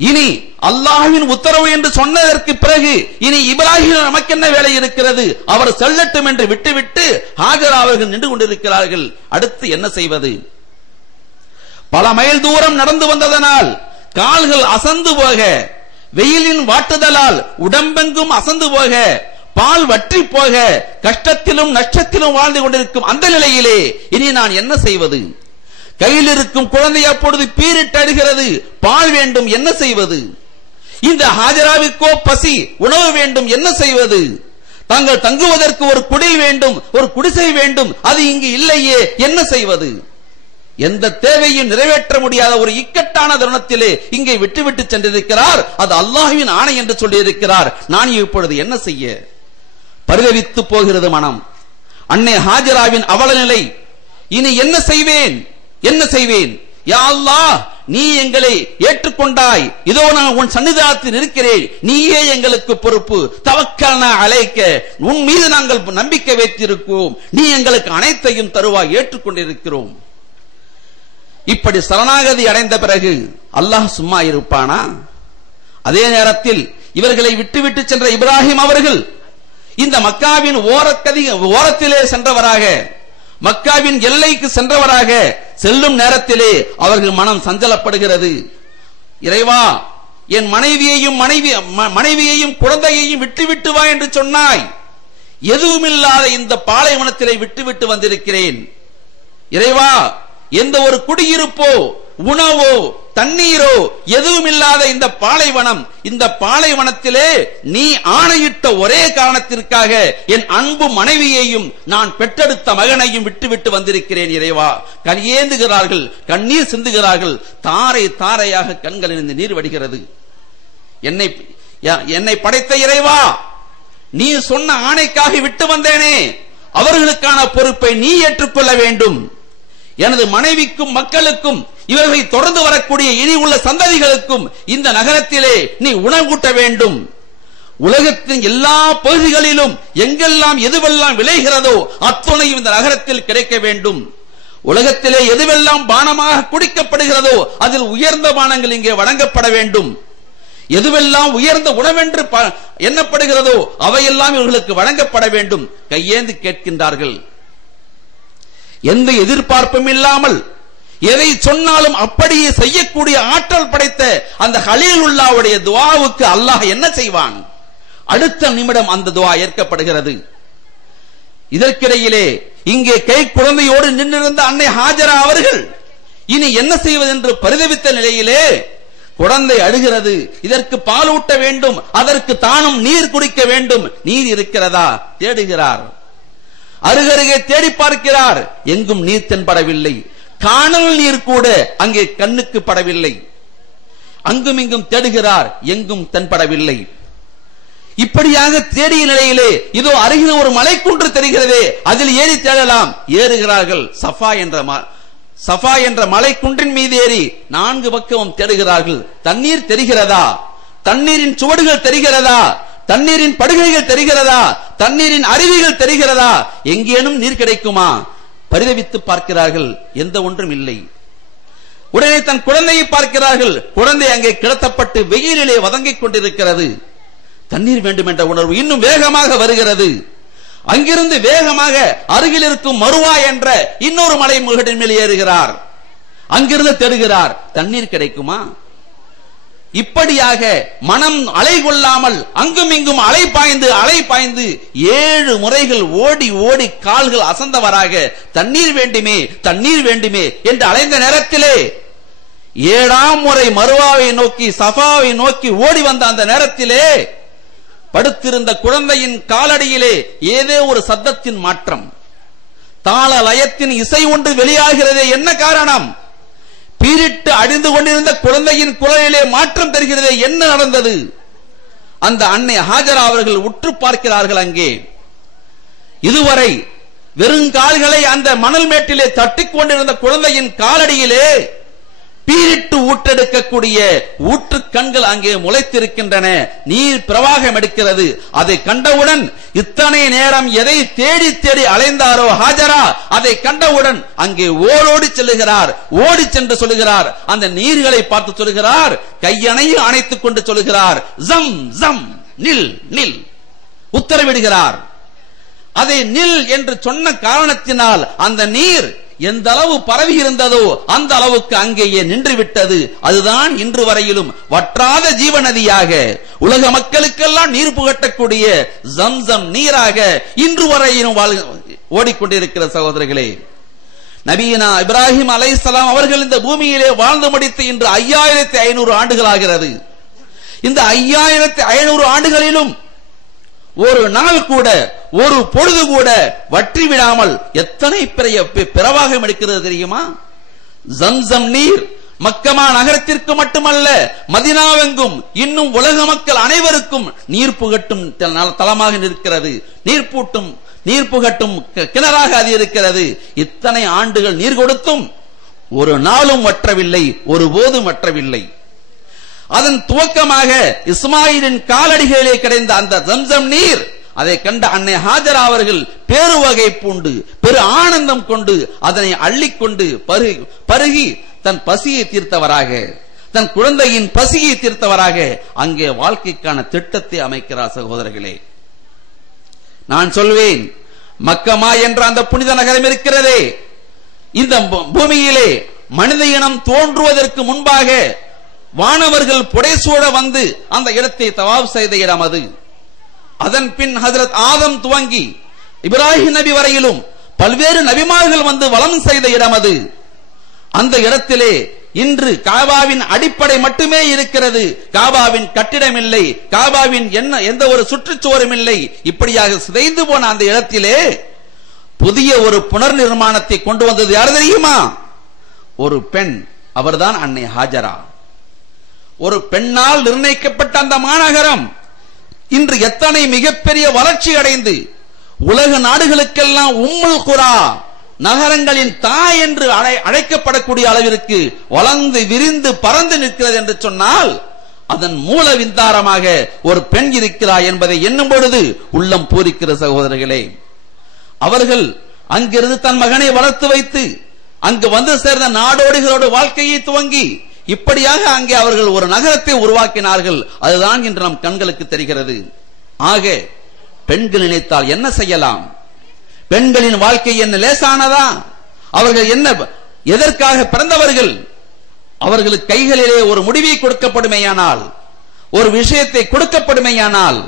இனி அல்லாஹ்வின் உத்தரவு என்று சொன்னதற்கு பிறகு இனி இப்ராஹிம் நமக்கு என்ன வேலை இருக்கிறது, அவர் செல்லட்டும் என்று விட்டுவிட்டு ஹாஜரா அவர்கள் நின்று கொண்டிருக்கிறார்கள். அடுத்து என்ன செய்வது? பல மைல் தூரம் நடந்து வந்ததனால் கால்கள் அசந்து போக, வெயிலின் வாட்டுதலால் உடம்பெங்கும் அசந்து போக, பால் வற்றி போக, கஷ்டத்திலும் நஷ்டத்திலும் வாழ்ந்து கொண்டிருக்கும் அந்த நிலையிலே இனி நான் என்ன செய்வது? கையில் இருக்கும் குழந்தை அப்பொழுது பீரிட்டு அழுகிறது. பால் வேண்டும், என்ன செய்வது? இந்த ஹாஜராவிற்கோ பசி, உணவு வேண்டும், என்ன செய்வது? தாங்கள் தங்குவதற்கு ஒரு குடை வேண்டும், ஒரு குடிசை வேண்டும், அது இங்கு இல்லையே, என்ன செய்வது? எந்த தேவையும் நிறைவேற்ற முடியாத ஒரு இக்கட்டான தருணத்திலே இங்கே விட்டுவிட்டு சென்றிருக்கிறார். அது அல்லாஹ்வின் ஆணை என்று சொல்லியிருக்கிறார். நான் இப்பொழுது என்ன செய்ய? பரிதவித்து போகிறது மனம். அன்னை ஹாஜராவின் அவல நிலை. இனி என்ன செய்வேன், என்ன செய்வேன்? யா அல்லாஹ், நீ எங்களை ஏற்றுக்கொண்டாய், இதோ நான் உன் சன்னிதானத்தில் இருக்கிறேன், நீயே எங்களுக்கு பொறுப்பு. தவக்கல்னா அலைக்க, உன் மீது நாங்கள் நம்பிக்கை வைத்திருக்கிறோம், நீ எங்களுக்கு அனைத்தையும் தருவாய், ஏற்றுக்கொண்டிருக்கிறோம். இப்படி சரணாகதி அடைந்த பிறகு அல்லாஹ் சும்மா இருப்பானா? அதே நேரத்தில் இவர்களை விட்டுவிட்டு சென்ற இப்ராஹிம் அவர்கள் இந்த மக்காவின் ஓரத்திலே சென்றவராக, மக்காவின் எல்லைக்கு சென்றவராக செல்லும் நேரத்திலே அவர்கள் மனம் சஞ்சலப்படுகிறது. இறைவா, என் மனைவியையும் குழந்தையையும் விட்டுவிட்டு வா என்று சொன்னாய். எதுவுமில்லாத இந்த பாலைவனத்திலே விட்டுவிட்டு வந்திருக்கிறேன். இறைவா, எந்த ஒரு குடியிருப்போ உணவோ தண்ணீரோ எதுவும் இல்லாத இந்த பாலைவனம், இந்த பாலைவனத்திலே நீ ஆணையிட்ட ஒரே காரணத்திற்காக என் அன்பு மனைவியையும் நான் பெற்றெடுத்த மகனையும் விட்டுவிட்டு வந்திருக்கிறேன். இறைவா, கையேந்துகிறார்கள், கண்ணீர் சிந்துகிறார்கள். தாரை தாரையாக கண்களிலிருந்து நீர் வடிகிறது. என்னை படைத்த இறைவா, நீ சொன்ன ஆணைக்காக விட்டு வந்தேனே, அவர்களுக்கான பொறுப்பை நீ ஏற்றுக்கொள்ள வேண்டும். எனது மனைவிக்கும் மக்களுக்கும் இவர்களை தொடர்ந்து வரக்கூடிய இனி உள்ள சந்ததிகளுக்கும் இந்த நகரத்திலே நீ உணவூட்ட வேண்டும். உலகத்தின் எல்லா பகுதிகளிலும் எங்கெல்லாம் எதுவெல்லாம் விளைகிறதோ அத்துணையும் இந்த நகரத்தில் கிடைக்க வேண்டும். உலகத்திலே எதுவெல்லாம் பானமாக குடிக்கப்படுகிறதோ அதில் உயர்ந்த பானங்கள் இங்கே வழங்கப்பட வேண்டும். எதுவெல்லாம் உயர்ந்த உணவென்று எண்ணப்படுகிறதோ அவையெல்லாம் இவர்களுக்கு வழங்கப்பட வேண்டும். கையேந்து கேட்கின்றார்கள். எந்த எதிர்பார்ப்பும் இல்லாமல் எதை சொன்னாலும் அப்படியே செய்யக்கூடிய ஆற்றல் படைத்த அந்த ஹலீலுல்லாஹ்வுடைய துஆவுக்கு அல்லாஹ் என்ன செய்வான்? அடுத்த நிமிடம் அந்த துஆ ஏற்கப்படுகிறது. இதற்கிடையிலே இங்கே கை குழந்தையோடு நின்றிருந்த அன்னை ஹாஜரா அவர்கள் இனி என்ன செய்வது என்று பரிதவித்த நிலையிலே குழந்தை அழுகிறது. இதற்கு பாலூட்ட வேண்டும், அதற்கு தானும் நீர் குடிக்க வேண்டும். நீர் இருக்கிறதா தேடுகிறார். அருகருகே தேடி பார்க்கிறார். எங்கும் நீர் தென்படவில்லை. காணல் நீர் கூட அங்கே கண்ணுக்கு படவில்லை. அங்கும் இங்கும் தேடுகிறார், எங்கும் தென்படவில்லை. இப்படியாக தேடிய நிலையிலே இதோ அருகில் ஒரு மலைக்குன்று தெரிகிறதே, அதில் ஏறி தேடலாம். ஏறுகிறார்கள். சஃபா என்ற மலைக்குன்றின் மீது ஏறி 4 பக்கமும் தேடுகிறார்கள். தண்ணீர் தெரிகிறதா? தண்ணீரின் சுவடுகள் தெரிகிறதா? தண்ணீரின் படுகைகள் தெரிகிறதா? தண்ணீரின் அருவிகள் தெரிகிறதா? எங்கேனும் நீர் கிடைக்குமா? பரிதவித்து பார்க்கிறார்கள். எந்த ஒன்றும் இல்லை. உடனே தன் குழந்தையை பார்க்கிறார்கள். குழந்தை அங்கே கிடத்தப்பட்டு வெயிலிலே வதங்கிக் கொண்டிருக்கிறது. தண்ணீர் வேண்டும் என்ற உணர்வு இன்னும் வேகமாக வருகிறது. அங்கிருந்து வேகமாக அருகில் இருக்கும் மருவா என்ற இன்னொரு மலை முகட்டின் மேல் ஏறுகிறார். அங்கிருந்து தேடுகிறார். தண்ணீர் கிடைக்குமா? இப்படியாக மனம் அலை கொள்ளாமல் அங்கும் இங்கும் அலை பாய்ந்து 7 முறைகள் ஓடி ஓடி கால்கள் அசந்தவராக தண்ணீர் வேண்டுமே தண்ணீர் வேண்டுமே என்று அலைந்த நேரத்திலே 7ஆம் முறை மருவாவை நோக்கி சஃபாவை நோக்கி ஓடி வந்த அந்த நேரத்திலே படுத்திருந்த குழந்தையின் காலடியிலே ஏதோ ஒரு சத்தத்தின் மாற்றம், தாள லயத்தின் இசை ஒன்று வெளியாகிறதே. என்ன காரணம்? பீரிட்டு அடிந்து கொண்டிருந்த குழந்தையின் குரலிலே மாற்றம் தெரிகிறது. என்ன நடந்தது? அந்த அன்னை ஹாஜரா அவர்கள் உற்று பார்க்கிறார்கள். அங்கே இதுவரை வெறுங்கால்களை அந்த மணல் மேட்டிலே தட்டிக் கொண்டிருந்த குழந்தையின் காலடியிலே பீரிட்டு ஊற்றெடுக்கக்கூடிய ஊற்று கண்கள் அங்கே முளைத்திருக்கின்றன. நீர் பிரவாகம் எடுக்கிறது. அதை கண்டவுடன் இத்தனை நேரம் எதை தேடி தேடி அலைந்தாரோ ஹாஜரா, அதை கண்டவுடன் அங்கே ஓடோடி செல்லுகிறார். ஓடி சென்று சொல்லுகிறார், அந்த நீர்களை பார்த்து சொல்லுகிறார், கையணையில் அணைத்துக் கொண்டு சொல்லுகிறார், ஜம் ஜம் நில் நில், உத்தரவிடுகிறார். அதை நில் என்று சொன்ன காரணத்தினால் அந்த நீர் எந்த அளவு பரவி இருந்ததோ அந்த அளவுக்கு அங்கேயே நின்று விட்டது. அதுதான் இன்று வரையிலும் வற்றாத ஜீவநதியாக உலக மக்களுக்கெல்லாம் நீர் புகட்டக்கூடிய ஜம்சம் நீராக இன்று வரையிலும் ஓடிக்கொண்டிருக்கிற சகோதரர்களே, நபியினா இப்ராஹிம் அலைஹிஸ்ஸலாம் அவர்கள் இந்த பூமியிலே வாழ்ந்து முடித்து இன்று 5500 ஆண்டுகள் ஆகிறது. இந்த 5500 ஆண்டுகளிலும் ஒரு நாள் கூட, ஒரு பொழுது கூட வற்றி விடாமல் எத்தனை பிரவாகம் எடுக்கிறது தெரியுமா? ஜம்சம் நீர் மக்கமா நகரத்திற்கு மட்டுமல்ல, மதினாவெங்கும் இன்னும் உலக மக்கள் அனைவருக்கும் நீர் புகட்டும் தலமாக இருக்கிறது. நீர் புகட்டும் கிணறாக அது இருக்கிறது. இத்தனை ஆண்டுகள் நீர் கொடுத்தும் ஒரு நாளும் வற்றவில்லை, ஒருபோதும் வற்றவில்லை. அதன் துவக்கமாக இஸ்மாயிலின் காலடிகளிலே கிடைந்த அந்த ஜம்சம் நீர், அதை கண்ட அன்னை ஹாஜரா அவர்கள் பேருவகை பூண்டு பெரு ஆனந்தம் கொண்டு அதனை அள்ளிக்கொண்டு பருகி தன் பசியை தீர்த்தவராக, தன் குழந்தையின் பசியை தீர்த்தவராக அங்கே வாழ்க்கைக்கான திட்டத்தை அமைக்கிறார். சகோதரர்களே, நான் சொல்வேன், மக்கமா என்ற அந்த புனித நகரம் இருக்கிறதே, இந்த பூமியிலே மனித இனம் தோன்றுவதற்கு முன்பாக வானவர்கள் புடைசூழ வந்து அந்த இடத்தை தவாப் செய்த இடம் அது. அதன் பின் ஹஜ்ரத் ஆதம் துவங்கி இப்ராஹிம் நபி வரையிலும் பல்வேறு நபிமார்கள் வந்து வலம் செய்த இடம் அது. அந்த இடத்திலே இன்று காபாவின் அடிப்படை மட்டுமே இருக்கிறது. காபாவின் கட்டிடம் இல்லை, காபாவின் எந்த ஒரு சுற்றுச்சுவரும் இல்லை. இப்படியாக சிதைந்து போன அந்த இடத்திலே புதிய ஒரு புனர் நிர்மாணத்தை கொண்டு வந்தது யார் தெரியுமா? ஒரு பெண், அவர்தான் அன்னை ஹாஜரா. ஒரு பெண்ணால் நிர்ணயிக்கப்பட்ட அந்த மாநகரம் இன்று எத்தனை மிகப்பெரிய வளர்ச்சி அடைந்து உலக நாடுகளுக்கெல்லாம் உம்முல் குரா, நகரங்களின் தாய் என்று அழைக்கப்படக்கூடிய அளவிற்கு வளர்ந்து விரிந்து பறந்து நிற்கிறது என்று சொன்னால் அதன் மூல விந்தாரமாக ஒரு பெண் இருக்கிறார் என்பதை எண்ணும் பொழுது உள்ளம் பூரிக்கிற சகோதரர்களே. அவர்கள் அங்கிருந்து தன் மகனை வளர்த்து வைத்து அங்கு வந்து சேர்ந்த நாடோடிகளோட வாழ்க்கையை துவங்கி இப்படியாக அங்கே அவர்கள் ஒரு நகரத்தை உருவாக்கினார்கள். அதுதான் இன்று நம் கண்களுக்கு தெரிகிறது. ஆக பெண்கள் நினைத்தால் என்ன செய்யலாம்? பெண்களின் வாழ்க்கை என்ன லேசானதா? அவர்கள் என்ன எதற்காக பிறந்தவர்கள்? அவர்களுக்கு கைகளிலே ஒரு முடிவை கொடுக்கப்படுமேயானால், ஒரு விஷயத்தை கொடுக்கப்படுமேயானால்,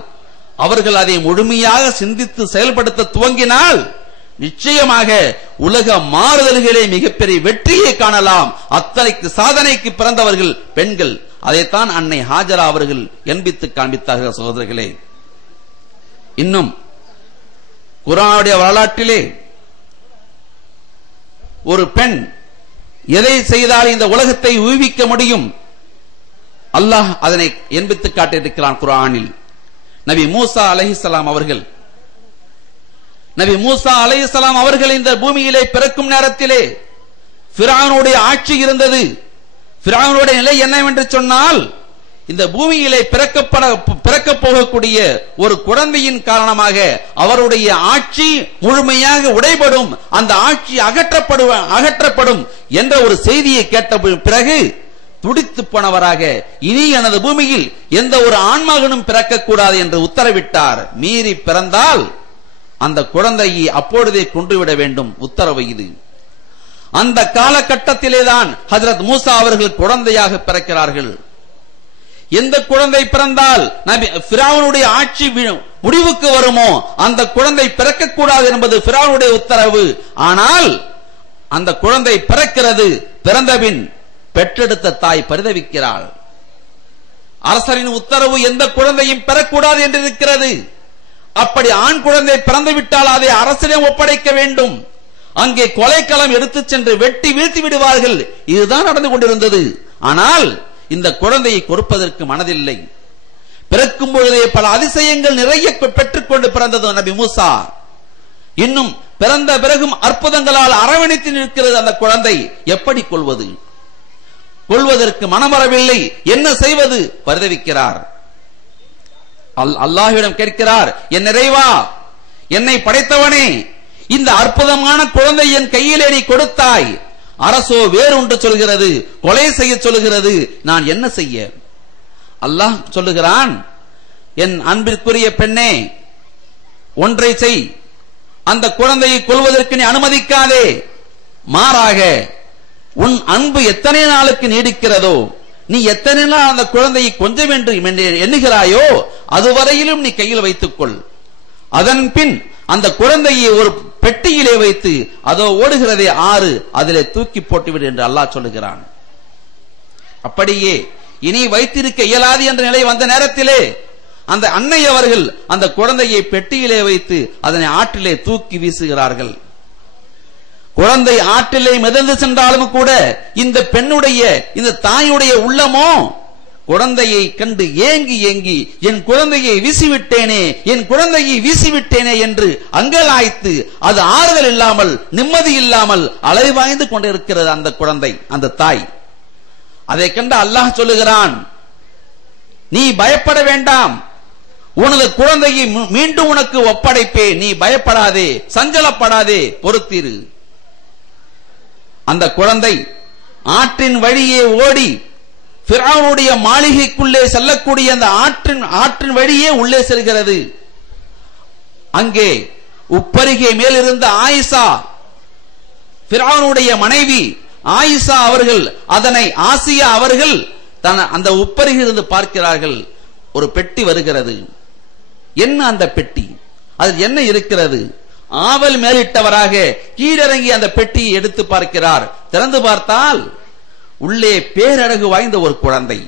அவர்கள் அதை முழுமையாக சிந்தித்து செயல்படுத்த துவங்கினால் நிச்சயமாக உலக மாறுதல்களே மிகப்பெரிய வெற்றியை காணலாம். அத்தனைக்கு சாதனைக்கு பிறந்தவர்கள் பெண்கள். அதைத்தான் அன்னை ஹாஜரா அவர்கள் எண்பித்து காண்பித்தார்கள். சகோதரர்களே, இன்னும் குர்ஆனுடைய வரலாற்றிலே ஒரு பெண் எதை செய்தால் இந்த உலகத்தை ஊவிக்க முடியும், அல்லாஹ் அதனை எண்பித்து காட்டியிருக்கிறான் குர்ஆனில். நபி மூசா அலைஹிஸ்ஸலாம் அவர்கள் இந்த பூமியிலே பிறக்கும் நேரத்திலே ஃபிரௌனுடைய ஆட்சி இருந்தது. ஃபிரௌனுடைய நிலை என்னவென்று சொன்னால், இந்த பூமியிலே பிறக்க போகக்கூடிய ஒரு குழந்தையின் காரணமாக அவருடைய ஆட்சி முழுமையாக உடைபடும், அந்த ஆட்சி அகற்றப்படும் என்ற ஒரு செய்தியை கேட்ட பிறகு துடித்து போனவராக, இனி எனது பூமியில் எந்த ஒரு ஆண்மகனும் பிறக்கக்கூடாது என்று உத்தரவிட்டார். மீறி பிறந்தால் அந்த குழந்தையை அப்பொழுதே கொன்றுவிட வேண்டும் உத்தரவு இது. அந்த காலகட்டத்திலேதான் ஹஜ்ரத் மூசா அவர்கள் குழந்தையாக பிறக்கிறார்கள். எந்த குழந்தை பிறந்தால் ஃபிரௌனுடைய ஆட்சி முடிவுக்கு வருமோ அந்த குழந்தை பிறக்கக்கூடாது என்பது ஃபிரௌனுடைய உத்தரவு. ஆனால் அந்த குழந்தை பிறக்கிறது. பிறந்தபின் பெற்றெடுத்த தாய் பரிதவிக்கிறாள். அரசரின் உத்தரவு எந்த குழந்தையும் பெறக்கூடாது என்று இருக்கிறது. அப்படி ஆண் குழந்தை பிறந்துவிட்டால் அதை அரசிடம் ஒப்படைக்க வேண்டும். அங்கே கொலைக்களம் எடுத்து சென்று வெட்டி வீழ்த்தி விடுவார்கள். இதுதான் நடந்து கொண்டிருந்தது. ஆனால் இந்த குழந்தையை கொடுப்பதற்கு மனதில்லை. பிறக்கும் பொழுதே பல அதிசயங்கள் நிறைய பெற்றுக்கொண்டு பிறந்தது நபி மூசா. இன்னும் பிறந்த பிறகும் அற்புதங்களால் அரவணைத்து நிற்கிறது அந்த குழந்தை. எப்படி கொள்வது? கொள்வதற்கு மனமரவில்லை. என்ன செய்வது? பரிதவிக்கிறார். அல்லாஹ்விடம் கேட்கிறார், என் நிறைவா, என்னை படைத்தவனே, இந்த அற்புதமான குழந்தை என் கையிலே நீ கொடுத்தாய். அரசோ வேறொன்று சொல்கிறது, கொலை செய்ய சொல்கிறது. நான் என்ன செய்ய? அல்லாஹ் சொல்லுகிறான், என் அன்பிற்குரிய பெண்ணே, ஒன்றை செய். அந்த குழந்தையை கொல்வதற்கு நீ அனுமதிக்காதே. மாறாக உன் அன்பு எத்தனை நாளுக்கு நீடிக்கிறதோ, நீ எத்தனை நாள் அந்த குழந்தையை கொஞ்சம் என்று எண்ணுகிறாயோ அதுவரையிலும் நீ கையில் வைத்துக் கொள். அதன் பின் அந்த குழந்தையை ஒரு பெட்டியிலே வைத்து அதோ ஓடுகிறதே ஆறு, அதிலே தூக்கி போட்டுவிடு என்று அல்லாஹ் சொல்லுகிறான். அப்படியே இனி வைத்திருக்க இயலாது என்ற நிலை வந்த நேரத்திலே அந்த அன்னை அவர்கள் அந்த குழந்தையை பெட்டியிலே வைத்து அதனை ஆற்றிலே தூக்கி வீசுகிறார்கள். குழந்தை ஆற்றிலே மிதந்து சென்றாலும் கூட இந்த பெண்ணுடைய, இந்த தாயுடைய உள்ளமோ குழந்தையை கண்டு ஏங்கி ஏங்கி என் குழந்தையை வீசிவிட்டேனே, என் குழந்தையை வீசிவிட்டேனே என்று அங்கலாய்த்து அது ஆறுதல் இல்லாமல் நிம்மதி இல்லாமல் அலைவாய்ந்து கொண்டிருக்கிறது அந்த குழந்தை, அந்த தாய். அதை கண்டு அல்லாஹ் சொல்லுகிறான், நீ பயப்பட வேண்டாம், உனது குழந்தையை மீண்டும் உனக்கு ஒப்படைப்பே, நீ பயப்படாதே, சஞ்சலப்படாதே, பொறுத்திரு. அந்த குழந்தை ஆற்றின் வழியே ஓடி ஃபிரௌனுடைய மாளிகைக்குள்ளே செல்லக்கூடிய அந்த ஆற்றின் வழியே உள்ளே செல்கிறது. அங்கே உப்பருகே மேலிருந்த ஆயிஷா, ஃபிரௌனுடைய மனைவி ஆயிஷா அவர்கள், அதனை ஆசியா அவர்கள் அந்த உப்பருகிலிருந்து பார்க்கிறார்கள். ஒரு பெட்டி வருகிறது. என்ன அந்த பெட்டி? அதில் என்ன இருக்கிறது? ஆவல் மேலிட்டவராக கீழிறங்கி அந்த பெட்டியை எடுத்து பார்க்கிறார். திறந்து பார்த்தால் உள்ளே பேரழகு வாய்ந்த ஒரு குழந்தை,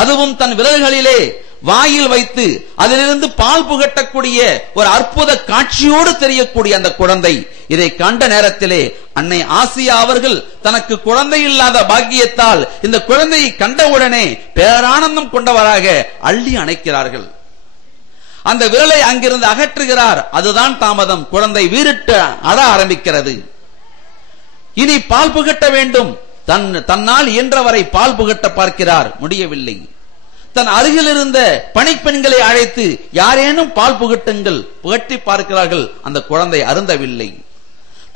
அதுவும் தன் விரல்களிலே வாயில் வைத்து அதிலிருந்து பால் புகட்டக்கூடிய ஒரு அற்புத காட்சியோடு தெரியக்கூடிய அந்த குழந்தை. இதை கண்ட நேரத்திலே அன்னை ஆசியா அவர்கள் தனக்கு குழந்தை இல்லாத பாக்கியத்தால் இந்த குழந்தையை கண்டவுடனே பேரானந்தம் கொண்டவராக அள்ளி அணைக்கிறார்கள். அந்த விரலை அங்கிருந்து அகற்றுகிறார். அதுதான் தாமதம். குழந்தை வீறிட்டு அழ ஆரம்பிக்கிறது. இனி பால் புகட்ட வேண்டும். தன்னால் இயன்றவரை பால் புகட்ட பார்க்கிறார், முடியவில்லை. தன் அருகில் இருந்த பணிப்பெண்களை அழைத்து யாரேனும் பால் புகட்டுங்கள், புகட்டி பார்க்கிறார்கள். அந்த குழந்தை அருந்தவில்லை.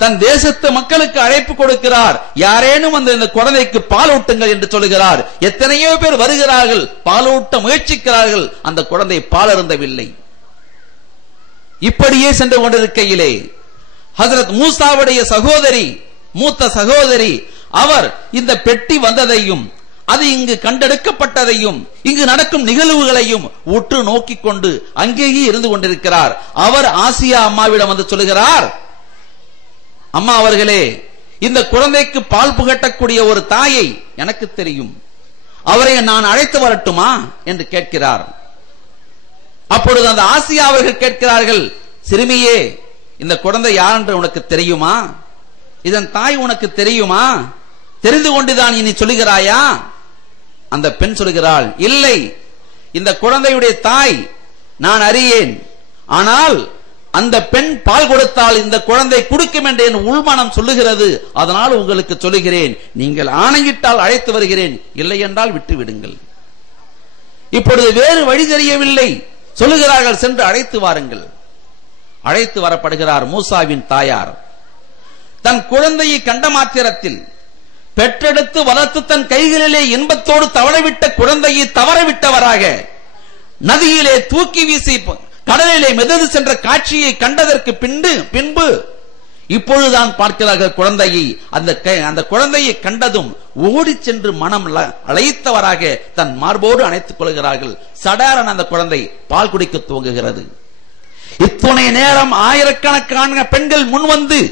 தன் தேசத்து மக்களுக்கு அழைப்பு கொடுக்கிறார், யாரேனும் இந்த குழந்தைக்கு பால் ஊட்டுங்கள் என்று சொல்கிறார். எத்தனையோ பேர் வருகிறார்கள், பாலூட்ட முயற்சிக்கிறார்கள். அந்த குழந்தை பால் அருந்தவில்லை. இப்படியே சென்று கொண்டிருக்கையிலே ஹஜ்ரத் மூசாவுடைய சகோதரி, மூத்த சகோதரி, அவர் இந்த பெட்டி வந்ததையும் அது இங்கு கண்டெடுக்கப்பட்டதையும் இங்கு நடக்கும் நிகழ்வுகளையும் உற்று நோக்கிக் கொண்டு அங்கேயே இருந்து கொண்டிருக்கிறார். அவர் ஆசியா அம்மாவிடம் வந்து சொல்லுகிறார், அம்மா அவர்களே, இந்த குழந்தைக்கு பால் புகட்டக்கூடிய ஒரு தாயை எனக்கு தெரியும், அவரை நான் அழைத்து வரட்டுமா என்று கேட்கிறார். அப்பொழுது அந்த ஆசியா அவர்கள் கேட்கிறார்கள், சிறுமியே, இந்த குழந்தை யார் என்று உனக்கு தெரியுமா? இதன் தாய் உனக்கு தெரியுமா? தெரிந்து கொண்டுதான் இனி சொல்லுகிறாயா? அந்த பெண் சொல்கிறாள், இல்லை, இந்த குழந்தையுடைய தாய் நான் அறியேன். ஆனால் அந்த பெண் பால் கொடுத்தால் இந்த குழந்தை குடிக்கும் என்று என் உள்மனம் சொல்லுகிறது. அதனால் உங்களுக்கு சொல்லுகிறேன், நீங்கள் ஆணையிட்டால் அழைத்து வருகிறேன், இல்லை என்றால் விட்டு விடுங்கள். இப்பொழுது வேறு வழி தெரியவில்லை. சொல்லுகிறார்கள், சென்று அழைத்து வாருங்கள். அழைத்து வரப்படுகிறார் மூசாவின் தாயார். தன் குழந்தையை கண்ட மாத்திரத்தில் பெற்றெடுத்து வளர்த்து தன் கைகளிலே இன்பத்தோடு தவறவிட்ட குழந்தையை தவறவிட்டவராக நதியிலே தூக்கி வீசி கடலிலே மிதந்து சென்ற காட்சியை கண்டதற்கு பின்பு இப்பொழுதுதான் பார்க்கிறார்கள் குழந்தையை. அந்த குழந்தையை கண்டதும் ஓடி சென்று மனம் அழைத்தவராக தன் மார்போடு அணைத்துக் கொள்கிறார்கள். சடாரன் அந்த குழந்தை பால் குடிக்க துவங்குகிறது. இத்துணை நேரம் ஆயிரக்கணக்கான பெண்கள் முன்வந்து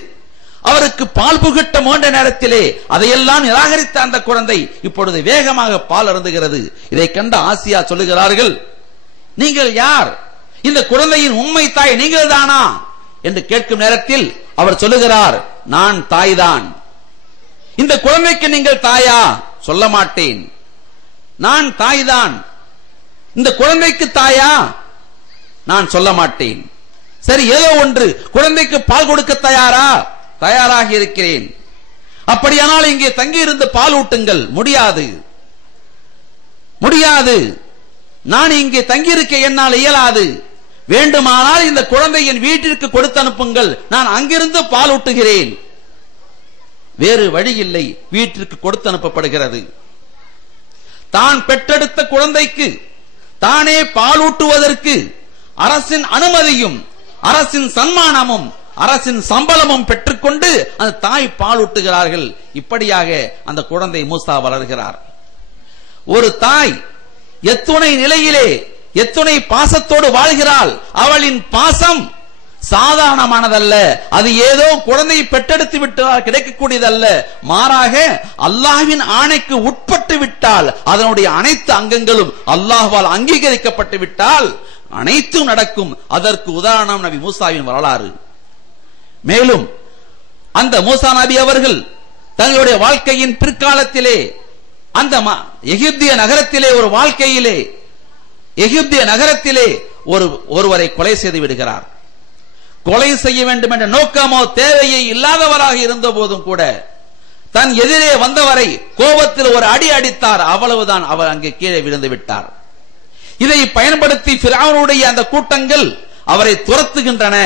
அவருக்கு பால் புகட்ட முயன்ற நேரத்திலே அதையெல்லாம் நிராகரித்த அந்த குழந்தை இப்பொழுது வேகமாக பால் அருந்துகிறது. இதை கண்ட ஆசியா சொல்லுகிறார்கள், நீங்கள் யார்? இந்த குழந்தையின் உண்மை தாய் நீங்கள் தானா என்று கேட்கும் நேரத்தில் அவர் சொல்லுகிறார், நான் தாய்தான். இந்த குழந்தைக்கு நீங்கள் தாயா? சொல்ல மாட்டேன். நான் தாய்தான். இந்த குழந்தைக்கு தாயா? நான் சொல்ல மாட்டேன். சரி, ஏதோ ஒன்று, குழந்தைக்கு பால் கொடுக்க தயாரா? தயாராக இருக்கிறேன். அப்படியானால் இங்கே தங்கியிருந்து பால் ஊட்டுங்கள். முடியாது, முடியாது. நான் இங்கே தங்கியிருக்க என்னால் இயலாது. வேண்டுமானால் இந்த குழந்தை என் வீட்டிற்கு கொடுத்து அனுப்புங்கள், நான் அங்கிருந்து பால் ஊட்டுகிறேன். வேறு வழி இல்லை, வீட்டிற்கு கொடுத்து அனுப்பப்படுகிறது. தான் பெற்றெடுத்த குழந்தைக்கு தானே பாலூட்டுவதற்கு அரசின் அனுமதியும் அரசின் சன்மானமும் அரசின் சம்பளமும் பெற்றுக்கொண்டு அந்த தாய் பாலூட்டுகிறார்கள். இப்படியாக அந்த குழந்தை மூசா வளர்கிறார். ஒரு தாய் எத்துணை நிலையிலே எத்துணை பாசத்தோடு வாழ்கிறாள். அவளின் பாசம் சாதாரணமானதல்ல. அது ஏதோ குழந்தையை பெற்றெடுத்து விட்டால் கிடைக்கக்கூடியதல்ல. மாறாக அல்லாஹ்வின் ஆணைக்கு உட்பட்டு விட்டால், அதனுடைய அனைத்து அங்கங்களும் அல்லாஹ்வால் அங்கீகரிக்கப்பட்டு விட்டால் அனைத்தும் நடக்கும். அதற்கு உதாரணம் நபி மூசாவின் வரலாறு. மேலும் அந்த மூசா நபி அவர்கள் தங்களுடைய வாழ்க்கையின் பிற்காலத்திலே அந்த எகிப்திய நகரத்திலே ஒரு வாழ்க்கையிலே எகிப்திய நகரத்திலே ஒருவரை கொலை செய்து விடுகிறார். கொலை செய்ய வேண்டும் என்ற நோக்கமோ தேவையை இல்லாதவராக இருந்த போதும் கூட தன் எதிரே வந்தவரை கோபத்தில் ஒரு அடி அடித்தார். அவ்வளவுதான், அவர் அங்கே கீழே விழுந்து விட்டார். இதை பயன்படுத்தி ஃபிரௌனுடைய அந்த கூட்டங்கள் அவரை துரத்துகின்றன.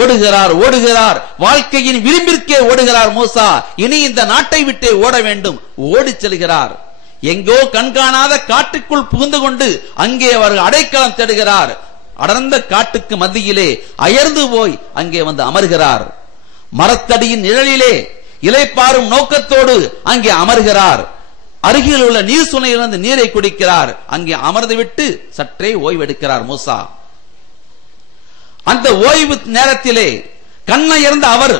ஓடுகிறார், ஓடுகிறார், வாழ்க்கையின் விளிம்பிற்கே ஓடுகிறார் மூசா. இனி இந்த நாட்டை விட்டே ஓட வேண்டும். ஓடி செல்கிறார். எங்கோ கண்காணாத காட்டுக்குள் புகுந்து கொண்டு அங்கே அவர் அடைக்கலம் தேடுகிறார். அடர்ந்த காட்டுக்கு மத்தியிலே அயர்ந்து போய் அங்கே வந்து அமர்கிறார். மரத்தடியின் நிழலிலே இலைப்பாரும் நோக்கத்தோடு அங்கே அமர்கிறார். அருகில் உள்ள நீர் சுனையிலிருந்து நீரை குடிக்கிறார். அங்கே அமர்ந்து விட்டு சற்றே ஓய்வெடுக்கிறார் மூசா. அந்த ஓய்வு நேரத்திலே கண்ணயர்ந்த அவர்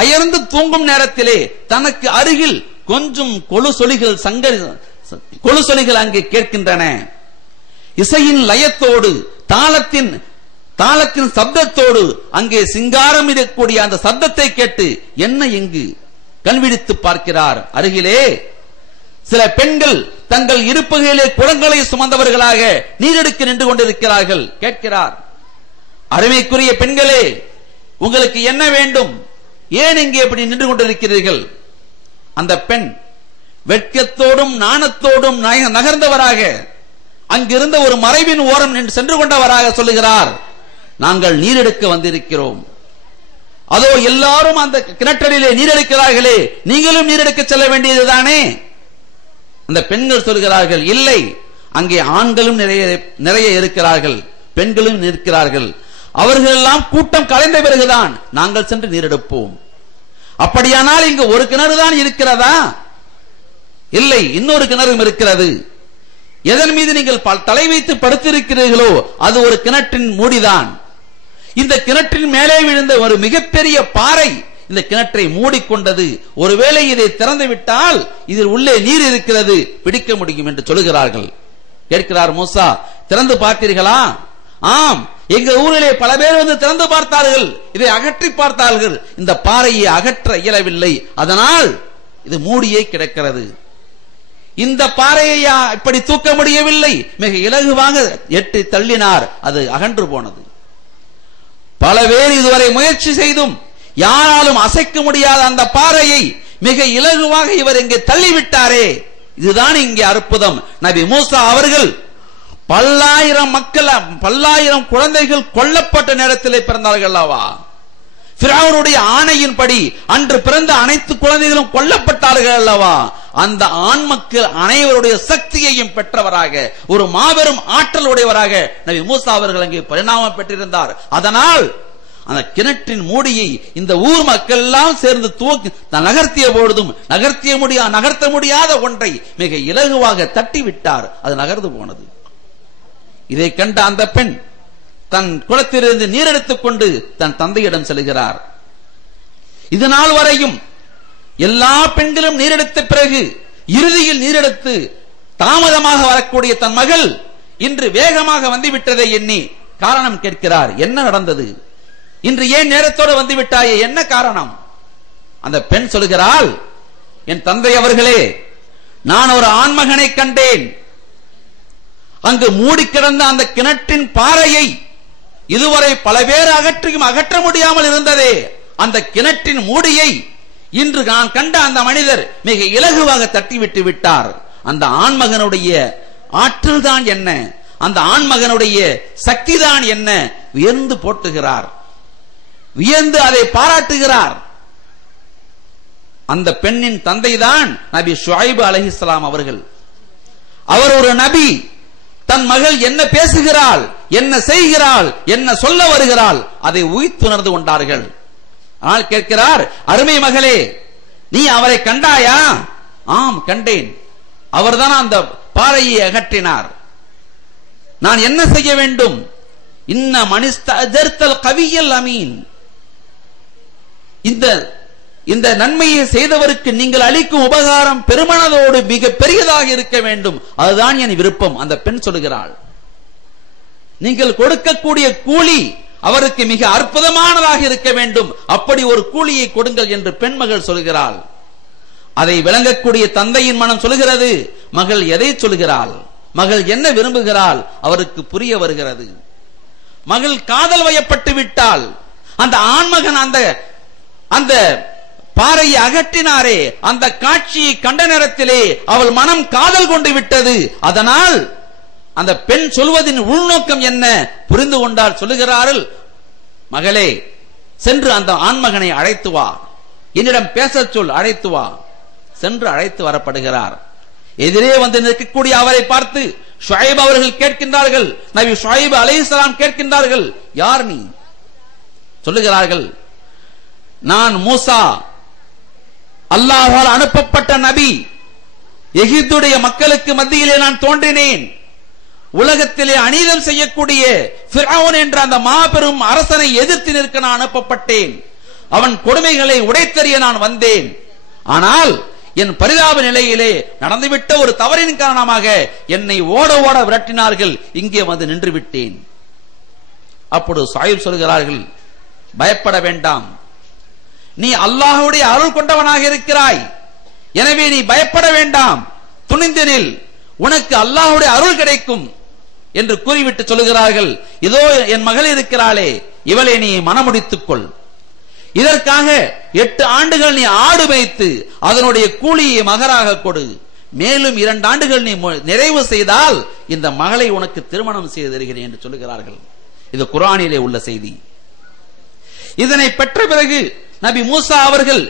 அயர்ந்து தூங்கும் நேரத்திலே தனக்கு அருகில் கொஞ்சம் கொலுசொலிகள் அங்கே கேட்கின்றன. இசையின் லயத்தோடு தாளத்தின் சப்தத்தோடு அங்கே சிங்காரம் இருக்கக்கூடிய அந்த சப்தத்தை கேட்டு என்ன இங்கு கண்விழித்து பார்க்கிறார். அருகிலே சில பெண்கள் தங்கள் இருப்புகளிலே குடங்களை சுமந்தவர்களாக நீரெடுக்க நின்று கொண்டிருக்கிறார்கள். கேட்கிறார், அருமைக்குரிய பெண்களே, உங்களுக்கு என்ன வேண்டும்? ஏன் இங்கே எப்படி நின்று கொண்டிருக்கிறீர்கள்? அந்த பெண் வெட்கத்தோடும் நாணத்தோடும் நகர்ந்தவராக அங்கிருந்த ஒரு மறைவின் ஓரம் சென்று கொண்டவராக சொல்லுகிறார், நாங்கள் நீரெடுக்க வந்திருக்கிறோம். அதோ எல்லாரும் அந்த கிணற்றடியிலே நீரெடுக்கிறார்களே, நீங்களும் நீரெடுக்க செல்ல வேண்டியதுதானே? அந்த பெண்கள் சொல்கிறார்கள், இல்லை, அங்கே ஆண்களும் நிறைய இருக்கிறார்கள், பெண்களும் இருக்கிறார்கள். அவர்கள் எல்லாம் கூட்டம் கலைந்த பிறகுதான் நாங்கள் சென்று நீரெடுப்போம். அப்படியானால் இங்கு ஒரு கிணறு தான் இருக்கிறதா? இல்லை, இன்னொரு கிணறும் இருக்கிறது. எதன் மீது நீங்கள் தலை வைத்து படுத்திருக்கிறீர்களோ அது ஒரு கிணற்றின் மூடிதான். இந்த கிணற்றின் மேலே விழுந்த ஒரு மிகப்பெரிய பாறை இந்த கிணற்றை மூடிக்கொண்டது. ஒருவேளை இதை திறந்து விட்டால் இதில் உள்ளே நீர் இருக்கிறது, பிடிக்க முடியும் என்று சொல்லுகிறார்கள். கேட்கிறார் மூசா, திறந்து பார்த்தீர்களா? ஆம், எங்க ஊரிலே பல பேர் வந்து திறந்து பார்த்தார்கள், இதை அகற்றி பார்த்தார்கள். இந்த பாறையை அகற்ற இயலவில்லை, அதனால் இது மூடியே கிடக்கிறது. இந்த பாறையை இப்படி தூக்க முடியவில்லை, மிக இலகுவாக எட்டி தள்ளினார், அது அகன்று போனது. பல பேர் இதுவரை முயற்சி செய்தும் யாராலும் அசைக்க முடியாத அந்த பாறையை மிக இலகுவாக இவர் இங்கே தள்ளிவிட்டாரே, இதுதான் இங்கே அற்புதம். நபி மூசா அவர்கள் பல்லாயிரம் குழந்தைகள் கொல்லப்பட்ட நேரத்திலே பிறந்தார்கள் அல்லவா? ஃபிரௌனுடைய ஆணையின்படி அன்று பிறந்த அனைத்து குழந்தைகளும் கொல்லப்பட்டார்கள் அல்லவா? அந்த ஆண் மக்கள் அனைவருடைய சக்தியையும் பெற்றவராக, ஒரு மாபெரும் ஆற்றல் உடையவராக நபி மூசா அவர்கள் அங்கே பரிணாமம் பெற்றிருந்தார். அதனால் அந்த கிணற்றின் மூடியை இந்த ஊர் மக்கள் எல்லாம் சேர்ந்து நகர்த்திய பொழுதும் நகர்த்த முடியாத ஒன்றை மிக இலகுவாக தட்டிவிட்டார், அது நகர்ந்து போனது. இதை கண்ட அந்த பெண் தன் குளத்திலிருந்து நீரெடுத்துக் கொண்டு தன் தந்தையிடம் செல்கிறார். இது நாள் வரையும் எல்லா பெண்களும் நீரெடுத்த பிறகு இறுதியில் நீரெடுத்து தாமதமாக வரக்கூடிய தன் மகள் இன்று வேகமாக வந்துவிட்டதை எண்ணி காரணம் கேட்கிறார். என்ன நடந்தது? இன்று ஏன் நேரத்தோடு வந்து விட்டாயே, என்ன காரணம்? அந்த பெண் சொல்கிறாள், என் தந்தை அவர்களே, நான் ஒரு ஆண்மகனை கண்டேன். அங்கு மூடி கிடந்த அந்த கிணற்றின் பாறையை இதுவரை பல பேர் அகற்றியும் அகற்ற முடியாமல் இருந்ததே, அந்த கிணற்றின் மூடியை இன்று நான் கண்ட அந்த மனிதர் மிக இலகுவாக தட்டிவிட்டு விட்டார். அந்த ஆண்மகனுடைய ஆற்றல் தான் என்ன, அந்த ஆண்மகனுடைய சக்தி தான் என்ன வியந்து போட்டுகிறார், வியந்து அதை பாராட்டுகிறார். அந்த பெண்ணின் தந்தைதான் நபி ஷுஐப் அலைஹிஸ்ஸலாம் அவர்கள். அவர் ஒரு நபி. தன் மகள் என்ன பேசுகிறாள், என்ன செய்கிறாள், என்ன சொல்ல வருகிறாள், அதை உய்த்துணர்ந்து கொண்டார்கள். ஆனால் கேட்கிறார், அருமை மகளே, நீ அவரை கண்டாயா? ஆம், கண்டேன். அவர்தான் அந்த பாறையை அகற்றினார். நான் என்ன செய்ய வேண்டும்? இன்ன மனிஸ்தஜர்தல் கவியல் அமீன். இந்த நன்மையை செய்தவருக்கு நீங்கள் அளிக்கும் உபகாரம் பெருமனதோடு மிக பெரியதாக இருக்க வேண்டும், அதுதான் என் விருப்பம். அந்த பெண் சொல்கிறாள், நீங்கள் கொடுக்கக்கூடிய கூலி அவருக்கு மிக அற்புதமானதாக இருக்க வேண்டும், அப்படி ஒரு கூலியை கொடுங்கள் என்று பெண்மகள் சொல்கிறாள். அதை விளங்கக்கூடிய தந்தையின் மனம் சொல்கிறது, மகள் எதை சொல்கிறாள், மகள் என்ன விரும்புகிறாள் அவருக்கு புரிய வருகிறது. மகள் காதல் வயப்பட்டு விட்டால், அந்த ஆண்மகன் அந்த பாறையை அகற்றினாரே, அந்த காட்சியை கண்ட நேரத்திலே அவள் மனம் காதல் கொண்டு விட்டது. அதனால் அந்த பெண் சொல்வதின் உள்நோக்கம் என்ன புரிந்து கொண்டால் சொல்லுகிறார்கள், மகளே, சென்று அந்த ஆண்மகனை அழைத்து வா, என்னிடம் பேச சொல், அழைத்து வா. சென்று அழைத்து வரப்படுகிறார். எதிரே வந்து நிற்கக்கூடிய அவரை பார்த்து ஷுஐப் அவர்கள் கேட்கின்றார்கள், நபி ஷுஐப் அலைஹிஸ்ஸலாம் கேட்கின்றார்கள், யார் நீ? சொல்லுகிறார்கள், நான் மூசா, அல்லாஹ்வால் அனுப்பப்பட்ட நபி. எகிப்துடைய மக்களுக்கு மத்தியிலே நான் தோன்றினேன். உலகத்திலே அநீதம் செய்யக்கூடிய ஃபிரௌன் என்ற அந்த மாபெரும் அரசனை எதிர்த்து நிற்க நான் அனுப்பப்பட்டேன். அவன் கொடுமைகளை உடைத்தறிய நான் வந்தேன். ஆனால் என் பரிதாப நிலையிலே நடந்துவிட்ட ஒரு தவறின் காரணமாக என்னை ஓட ஓட விரட்டினார்கள், இங்கே வந்து நின்று விட்டேன். அப்பொழுது ஷுஐப் சொல்கிறார்கள், பயப்பட வேண்டாம், நீ அல்லாஹ்வுடைய அருள் கொண்டவனாக இருக்கிறாய், எனவே நீ பயப்பட வேண்டாம், துணிந்து நில், உனக்கு அல்லாஹ்வுடைய அருள் கிடைக்கும் என்று கூறிவிட்டு சொல்லுகிறார்கள், இதோ என் மகள் இருக்கிறாளே, இவளை நீ மனமுடித்துக் கொள். இதற்காக 8 ஆண்டுகள் நீ ஆடு வைத்து அதனுடைய கூலியை மகராக கொடு. மேலும் 2 ஆண்டுகள் நீ நிறைவு செய்தால் இந்த மகளை உனக்கு திருமணம் செய்து தருகிறேன் என்று சொல்லுகிறார்கள். இது குர்ஆனிலே உள்ள செய்தி. இதனை பெற்ற பிறகு நபி மூசா அவர்கள்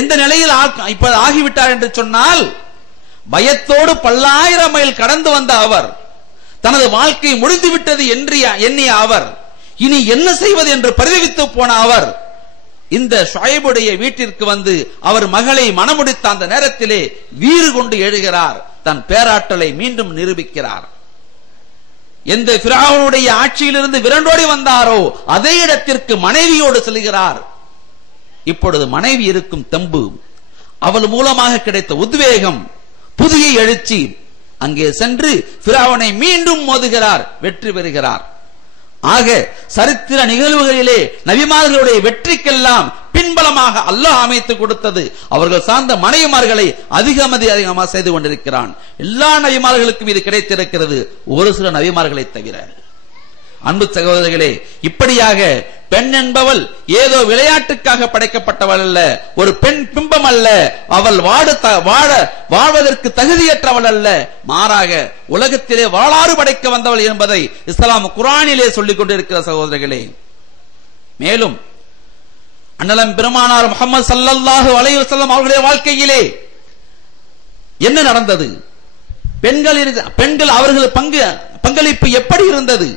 எந்த நிலையில் இப்ப ஆகிவிட்டார் என்று சொன்னால், பயத்தோடு பல்லாயிரம் மைல் கடந்து வந்த அவர், தனது வாழ்க்கை முடிந்துவிட்டது என்று எண்ணிய அவர், இனி என்ன செய்வது என்று பரிதவித்து போன அவர் இந்த ஷுஐபுடைய வீட்டிற்கு வந்து அவர் மகளை மணமுடித்த அந்த நேரத்திலே வீறு கொண்டு எழுகிறார், தன் பேராற்றலை மீண்டும் நிரூபிக்கிறார். எந்த ஃபிரௌனுடைய ஆட்சியிலிருந்து விரண்டோடி வந்தாரோ அதே இடத்திற்கு மனைவியோடு செல்கிறார். இப்பொழுது மனைவி இருக்கும் தெம்பு, அவள் மூலமாக கிடைத்த உத்வேகம், புதிய எழுச்சி, அங்கே சென்று ஃபிரௌனை மீண்டும் மோதுகிறார், வெற்றி பெறுகிறார். ஆக சரித்திர நிகழ்வுகளிலே நபிமார்களுடைய வெற்றிக்கெல்லாம் பின்பலமாக அல்லாஹ் அமைத்து கொடுத்தது அவர்கள் சார்ந்த மனைவிமார்களை அதிகமாக செய்து கொண்டிருக்கிறான். எல்லா நபிமார்களுக்கும் இது கிடைத்திருக்கிறது, ஒரு சில நபிமார்களை தவிர. அன்பு சகோதரர்களே, இப்படியாக பெண் என்பவள் ஏதோ விளையாட்டுக்காக படைக்கப்பட்டவள் அல்ல, ஒரு பெண் பிம்பம் அல்ல, அவள் வாழ்வதற்கு தகுதியற்றவள் அல்ல, மாறாக உலகத்திலே வாளாறு படைக்க வந்தவள் என்பதை இஸ்லாம் குர்ஆனிலே சொல்லிக் கொண்டிருக்கிற சகோதரர்களே. மேலும் அண்ணலம் பெருமானார் முஹம்மது ஸல்லல்லாஹு அலைஹி வஸல்லம் அவர்களுடைய வாழ்க்கையிலே என்ன நடந்தது, பெண்கள் அவர்கள் பங்களிப்பு எப்படி இருந்தது,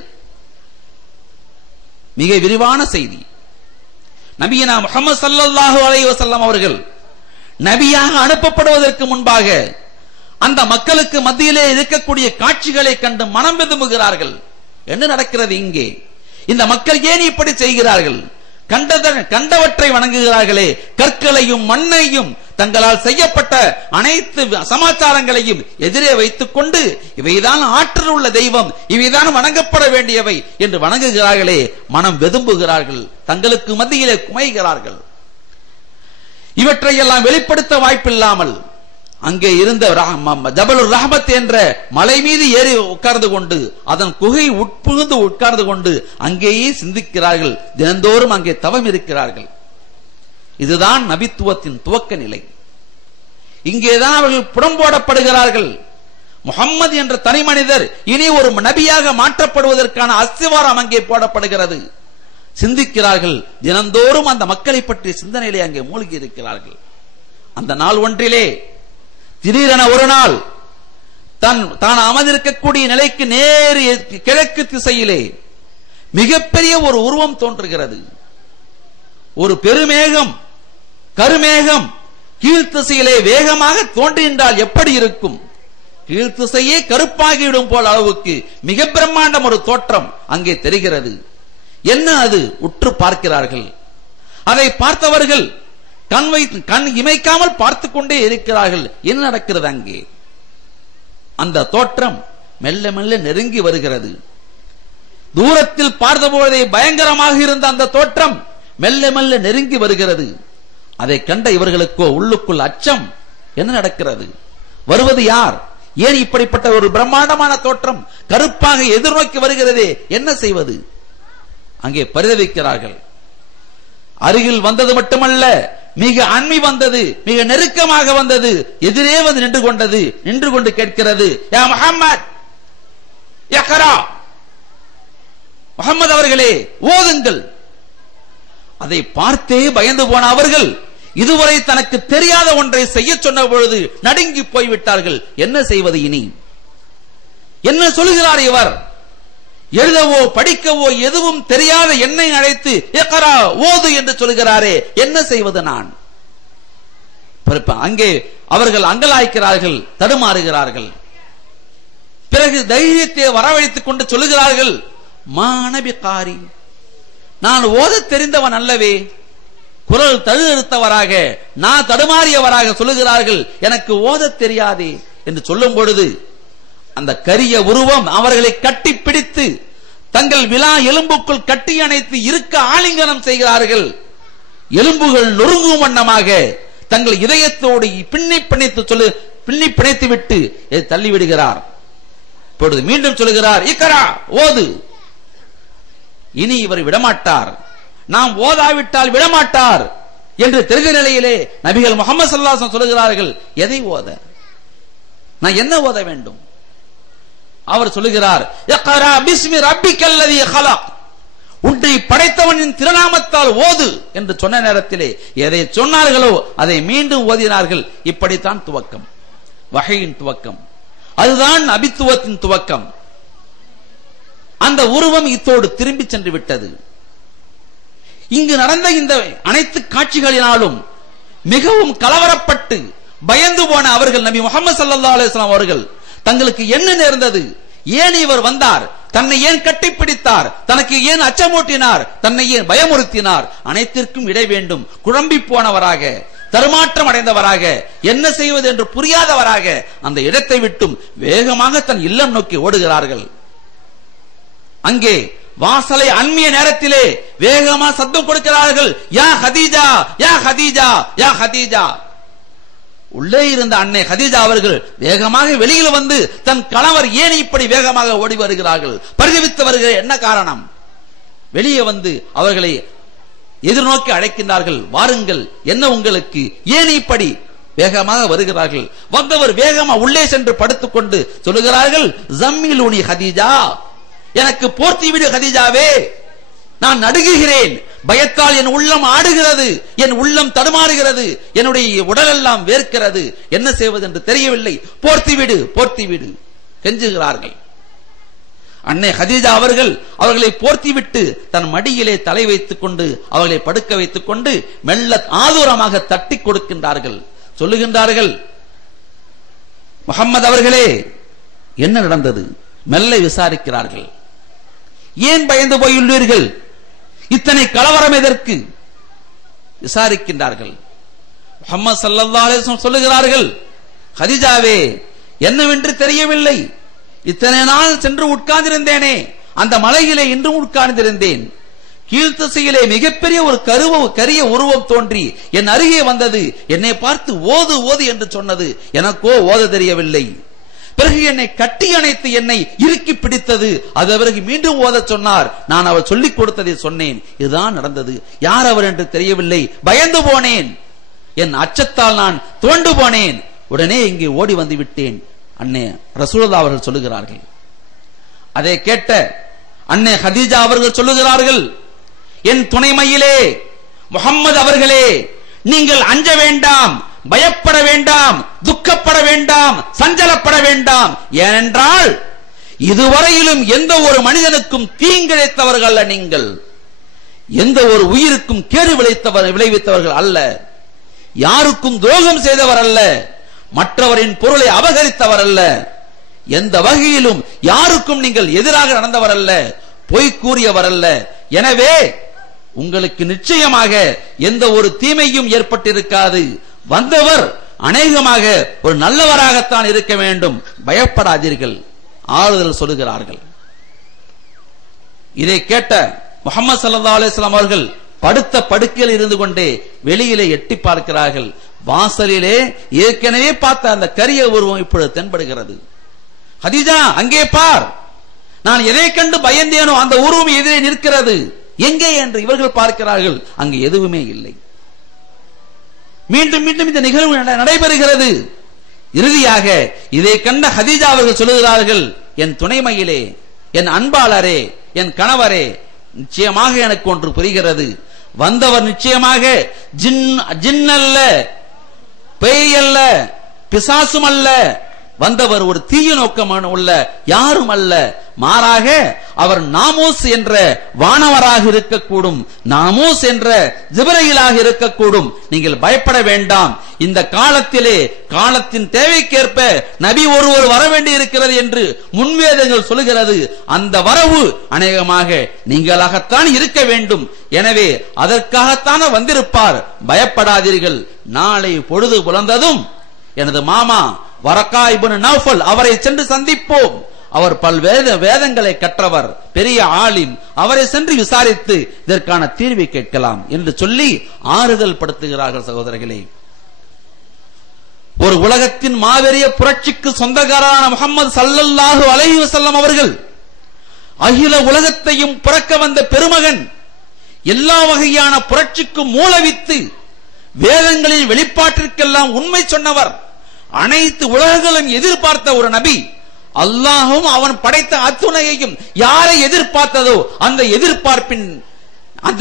மிக விரிவான செய்தி. நபியனா முஹம்மது ஸல்லல்லாஹு அலைஹி வஸல்லம் அவர்கள் நபியாக அனுப்பப்படுவதற்கு முன்பாக அந்த மக்களுக்கு மத்தியிலே இருக்கக்கூடிய காட்சிகளை கண்டு மனம் வெதும்புகிறார்கள். என்ன நடக்கிறது இங்கே, இந்த மக்கள் ஏன் இப்படி செய்கிறார்கள், கண்டவற்றை வணங்குகிறார்களே, கற்களையும் மண்ணையும் தங்களால் செய்யப்பட்ட அனைத்து சமாச்சாரங்களையும் எதிரே வைத்துக் கொண்டு இவைதான் ஆற்றல் உள்ள தெய்வம், இவைதான் வணங்கப்பட வேண்டியவை என்று வணங்குகிறார்களே, மனம் வெதும்புகிறார்கள், தங்களுக்கு மத்தியிலே குமைகிறார்கள். இவற்றையெல்லாம் வெளிப்படுத்த வாய்ப்பில்லாமல் அங்கே இருந்த ஜபலுர் ரஹமத் என்ற மலை மீது ஏறி உட்கார்ந்து கொண்டு அதன் குகை உட்புகுந்து உட்கார்ந்து கொண்டு அங்கேயே சிந்திக்கிறார்கள். தினந்தோறும் அங்கே தவம் இருக்கிறார்கள். இதுதான் நபித்துவத்தின் துவக்க நிலை. இங்கேதான் அவர்கள் புறம்போடப்படுகிறார்கள். முஹம்மது என்ற தனி மனிதர் இனி ஒரு நபியாக மாற்றப்படுவதற்கான அஸ்திவாரம் அங்கே போடப்படுகிறது. சிந்திக்கிறார்கள். தினந்தோறும் அந்த மக்களை பற்றிய சிந்தனையிலே அங்கே மூழ்கி இருக்கிறார்கள். அந்த நாள் ஒன்றிலே திடீரென ஒரு நாள் தான் அமர்ந்திருக்கக்கூடிய நிலைக்கு நேரு கிழக்கு திசையிலே மிகப்பெரிய ஒரு உருவம் தோன்றுகிறது. ஒரு பெருமேகம், கருமேகம் கீழ்த்திசையிலே வேகமாக தோன்றினால் எப்படி இருக்கும்? கீழ்த்திசையே கருப்பாகிவிடும் போல் அளவுக்கு மிக பிரம்மாண்டம் ஒரு தோற்றம் அங்கே தெரிகிறது. என்ன அது? உற்று பார்க்கிறார்கள். அதை பார்த்தவர்கள் கண் இமைக்காமல் பார்த்து கொண்டே இருக்கிறார்கள். என்ன நடக்கிறது அங்கே? அந்த தோற்றம் மெல்ல மெல்ல நெருங்கி வருகிறது. தூரத்தில் பார்த்தபோதே பயங்கரமாக இருந்த அந்த தோற்றம் மெல்ல மெல்ல நெருங்கி வருகிறது. அதை கண்ட இவர்களுக்கோ உள்ளுக்குள் அச்சம். என்ன நடக்கிறது? வருவது யார்? ஏன் இப்படிப்பட்ட ஒரு பிரம்மாண்டமான தோற்றம் கருப்பாக எதிர்நோக்கி வருகிறதே, என்ன செய்வது? அங்கே பரிதவிக்கிறார்கள். அருகில் வந்தது மட்டுமல்ல, மிக அண்மை வந்தது, மிக நெருக்கமாக வந்தது, எதிரே வந்து நின்று கொண்டது. நின்று கொண்டு கேட்கிறது, யா முஹம்மத் யக்ரா, முஹம்மது அவர்களே ஓதுங்கள். அதை பார்த்தே பயந்து போன அவர்கள் இதுவரை தனக்கு தெரியாத ஒன்றை செய்ய சொன்ன பொழுது நடுங்கி போய்விட்டார்கள். என்ன செய்வது இனி? என்ன சொல்கிறார் இவர்? எழுதவோ படிக்கவோ எதுவும் தெரியாத என்னை அழைத்து இக்ரா ஓது என்று சொல்கிறாரே, என்ன செய்வது நான்? அங்கே அவர்கள் அங்கலாய்க்கிறார்கள், தடுமாறுகிறார்கள். பிறகு தைரியத்தை வரவழைத்துக் கொண்டு சொல்லுகிறார்கள், மானபிகாரி, நான் ஓத தெரிந்தவன் அல்லவே. குரல் தழுதழுத்தவராக, நான் தடுமாறியவராக சொல்லுகிறார்கள், எனக்கு ஓத தெரியாதே என்று சொல்லும் பொழுது அந்த கரிய உருவம் அவர்களை கட்டி பிடித்து தங்கள் விலா எலும்புக்குள் கட்டி அணைத்து இருக்க ஆலிங்கனம் செய்கிறார்கள். எலும்புகள் நொறுங்கும் வண்ணமாக தங்கள் இதயத்தோடு பின்னி பிணைத்து விட்டு தள்ளிவிடுகிறார். இப்பொழுது மீண்டும் சொல்லுகிறார், இக்ரா ஓது. இனி இவர் விடமாட்டார், நாம் ஓதாவிட்டால் விடமாட்டார் என்று தெரிந்த நிலையிலே நபிகள் முஹம்மது ஸல்லல்லாஹு அலைஹி வஸல்லம் சொல்லுகிறார்கள், எதை ஓத? நான் என்ன ஓத வேண்டும்? அவர் சொல்லுகிறார், இக்ரா பிஸ்மி ரப்பிக்கல்லதீ ஹலக், உன்னை படைத்தவனின் திருநாமத்தால் ஓது என்று சொன்ன நேரத்திலே எதை சொன்னார்களோ அதை மீண்டும் ஓதினார்கள். இப்படித்தான் துவக்கம், வஹையின் துவக்கம். அதுதான் நபித்துவத்தின் துவக்கம். அந்த உருவம் இத்தோடு திரும்பி சென்று விட்டது. இங்கு நடந்த இந்த அனைத்து காட்சிகளினாலும் மிகவும் கலவரப்பட்டு பயந்து போன அவர்கள், நபி முஹம்மது ஸல்லல்லாஹு அலைஹி வஸல்லம் அவர்கள், தங்களுக்கு என்ன நேர்ந்தது? ஏன் இவர் வந்தார்? தன்னை ஏன் கட்டிப்பிடித்தார்? தனக்கு ஏன் அச்சமூட்டினார்? தன்னை ஏன் பயமுறுத்தினார்? அனைத்திற்கும் இடை வேண்டும். குழம்பி போனவராக, தருமாற்றம் அடைந்தவராக, என்ன செய்வது என்று புரியாதவராக அந்த இடத்தை விட்டும் வேகமாக தன் இல்லம் நோக்கி ஓடுகிறார்கள். அங்கே வாசலை அண்மிய நேரத்திலே வேகமா சத்தம் கொடுக்கிறார்கள், யா ஹதீஜா, யா ஹதீஜா, யா ஹதீஜா. உள்ளே இருந்த அன்னை ஹதீஜா அவர்கள் வேகமாக வெளியில் வந்து தன் கணவர் ஏன் இப்படி வேகமாக ஓடி வருகிறார்கள், பரிதவித்து வருகிற என்ன காரணம்? வெளியே வந்து அவர்களை எதிர்நோக்கி அழைக்கின்றார்கள், வாருங்கள், என்ன உங்களுக்கு, ஏன் இப்படி வேகமாக வருகிறார்கள்? வந்தவர் வேகமா உள்ளே சென்று படுத்துக்கொண்டு சொல்லுகிறார்கள், ஜம்மிலூனி ஹதீஜா, எனக்கு போர்த்தி விடு ஹதீஜாவே, நான் நடுங்குகிறேன், பயத்தால் என் உள்ளம் ஆடுகிறது, என் உள்ளம் தடுமாறுகிறது, என்னுடைய உடலெல்லாம் வேர்க்கிறது, என்ன செய்வது என்று தெரியவில்லை, போர்த்தி விடு, போர்த்தி விடு கெஞ்சுகிறார்கள். அன்னை ஹதீஜா அவர்கள் அவர்களை போர்த்தி விட்டு தன் மடியிலே தலை வைத்துக் கொண்டு அவர்களை படுக்க வைத்துக் கொண்டு மெல்ல ஆதூரமாக தட்டி கொடுக்கின்றார்கள். சொல்லுகின்றார்கள், முஹம்மது அவர்களே என்ன நடந்தது? மெல்ல விசாரிக்கிறார்கள். ஏன் பயந்து போயுள்ளீர்கள்? இத்தனை கலவரம் எதற்கு? விசாரிக்கின்றார்கள். முஹம்மது ஸல்லல்லாஹு அலைஹி வஸல்லம் சொல்லுகிறார்கள், கதீஜாவே என்னவென்று தெரியவில்லை, இத்தனை நாள் சென்று உட்கார்ந்திருந்தேனே, அந்த மலையிலே இன்றும் உட்கார்ந்திருந்தேன். கீழ்த்திசையிலே மிகப்பெரிய ஒரு கரிய உருவம் தோன்றி என் அருகே வந்தது. என்னை பார்த்து ஓது ஓது என்று சொன்னது. எனக்கோ ஓத தெரியவில்லை. பிறகு என்னை கட்டி அணைத்து என்னை இறுக்கி பிடித்தது. அது பிறகு மீண்டும் ஓத சொன்னார். நான் அவர் சொல்லிக் கொடுத்ததை சொன்னேன். இதுதான் நடந்தது. யார் அவர் என்று தெரியவில்லை. பயந்து போனேன். என் அச்சத்தால் நான் துவண்டு போனேன். உடனே இங்கே ஓடி வந்து விட்டேன். அண்ணே ரசூலுல்லாஹ் அவர்கள் சொல்லுகிறார்கள். அதை கேட்ட அண்ணே கதீஜா அவர்கள் சொல்லுகிறார்கள், என் துணைமையிலே முஹம்மது அவர்களே, நீங்கள் அஞ்ச வேண்டாம், பயப்பட வேண்டாம், துக்கப்பட வேண்டாம், சஞ்சலப்பட வேண்டாம். ஏனென்றால் இதுவரையிலும் எந்த ஒரு மனிதனுக்கும் தீங்கிழைத்தவர்கள் அல்ல நீங்கள், எந்த ஒரு உயிருக்கும் கேடு விளைவித்தவர்கள் அல்ல, யாருக்கும் துரோகம் செய்தவர் அல்ல, மற்றவரின் பொருளை அபகரித்தவர் அல்ல, எந்த வகையிலும் யாருக்கும் நீங்கள் எதிராக நடந்தவர் அல்ல, பொய் கூறியவர் அல்ல. எனவே உங்களுக்கு நிச்சயமாக எந்த ஒரு தீமையும் ஏற்பட்டிருக்காது. வந்தவர் அநேகமாக ஒரு நல்லவராகத்தான் இருக்க வேண்டும். பயப்படாதீர்கள், ஆறுதல் சொல்லுகிறார்கள். இதை கேட்ட முஹம்மது ஸல்லல்லாஹு அலைஹி வஸல்லம் அவர்கள் படுத்த படுக்கையில் இருந்து கொண்டே வெளியிலே எட்டி பார்க்கிறார்கள். வாசலிலே ஏற்கனவே பார்த்த அந்த கரிய உருவம் இப்பொழுது தென்படுகிறது. கதீஜா அங்கே பார், நான் எதை கண்டு பயந்தேனோ அந்த உருவம் எதிரே நிற்கிறது, எங்கே என்று இவர்கள் பார்க்கிறார்கள். அங்கு எதுவுமே இல்லை. மீண்டும் மீண்டும் இந்த நிகழ்வு நடைபெறுகிறது. இறுதியாக இதை கண்ட கதீஜா அவர்கள் சொல்லுகிறார்கள், என் துணைமையிலே, என் அன்பாளரே, என் கணவரே, நிச்சயமாக எனக்கு ஒன்று புரிகிறது. வந்தவர் நிச்சயமாக ஜின் அல்ல, பேய் அல்ல, பிசாசும் அல்ல. வந்தவர் ஒரு தீய நோக்கம் உள்ள யாரும் அல்ல. மாறாக அவர் நாமூஸ் என்ற வானவராக இருக்கக்கூடும், நாமூஸ் என்ற ஜிப்ரீலாக இருக்கக்கூடும். நீங்கள் பயப்பட வேண்டாம். இந்த காலத்திலே காலத்தின் தேவைக்கேற்ப நபி ஒருவர் வர வேண்டி இருக்கிறது என்று முன்வேதங்கள் சொல்லுகிறது. அந்த வரவு அநேகமாக நீங்களாகத்தான் இருக்க வேண்டும். எனவே அதற்காகத்தான வந்திருப்பார். பயப்படாதீர்கள். நாளை பொழுது புலர்ந்ததும் எனது மாமா வரகா இப்னு நௌஃபல் அவரை சென்று சந்திப்போம். அவர் பல்வேறு வேதங்களை கற்றவர், பெரிய ஆலிம். அவரை சென்று விசாரித்து இதற்கான தீர்வை கேட்கலாம் என்று சொல்லி ஆறுதல் படுத்துகிறார்கள். சகோதரர்களே, ஒரு உலகத்தின் மாபெரிய புரட்சிக்கு சொந்தக்காரரான முஹம்மது ஸல்லல்லாஹு அலைஹி வஸல்லம் அவர்கள் அகில உலகத்தையும் புரக்க வந்த பெருமகன், எல்லா வகையான புரட்சிக்கும் மூலவித்து, வேதங்களின் வெளிப்பாட்டிற்கெல்லாம் உண்மை சொன்னவர், அனைத்து உலகங்களும் எதிர்பார்த்த ஒரு நபி. அல்லாஹும் அவன் படைத்த அத்துணையையும் யாரை எதிர்பார்த்ததோ அந்த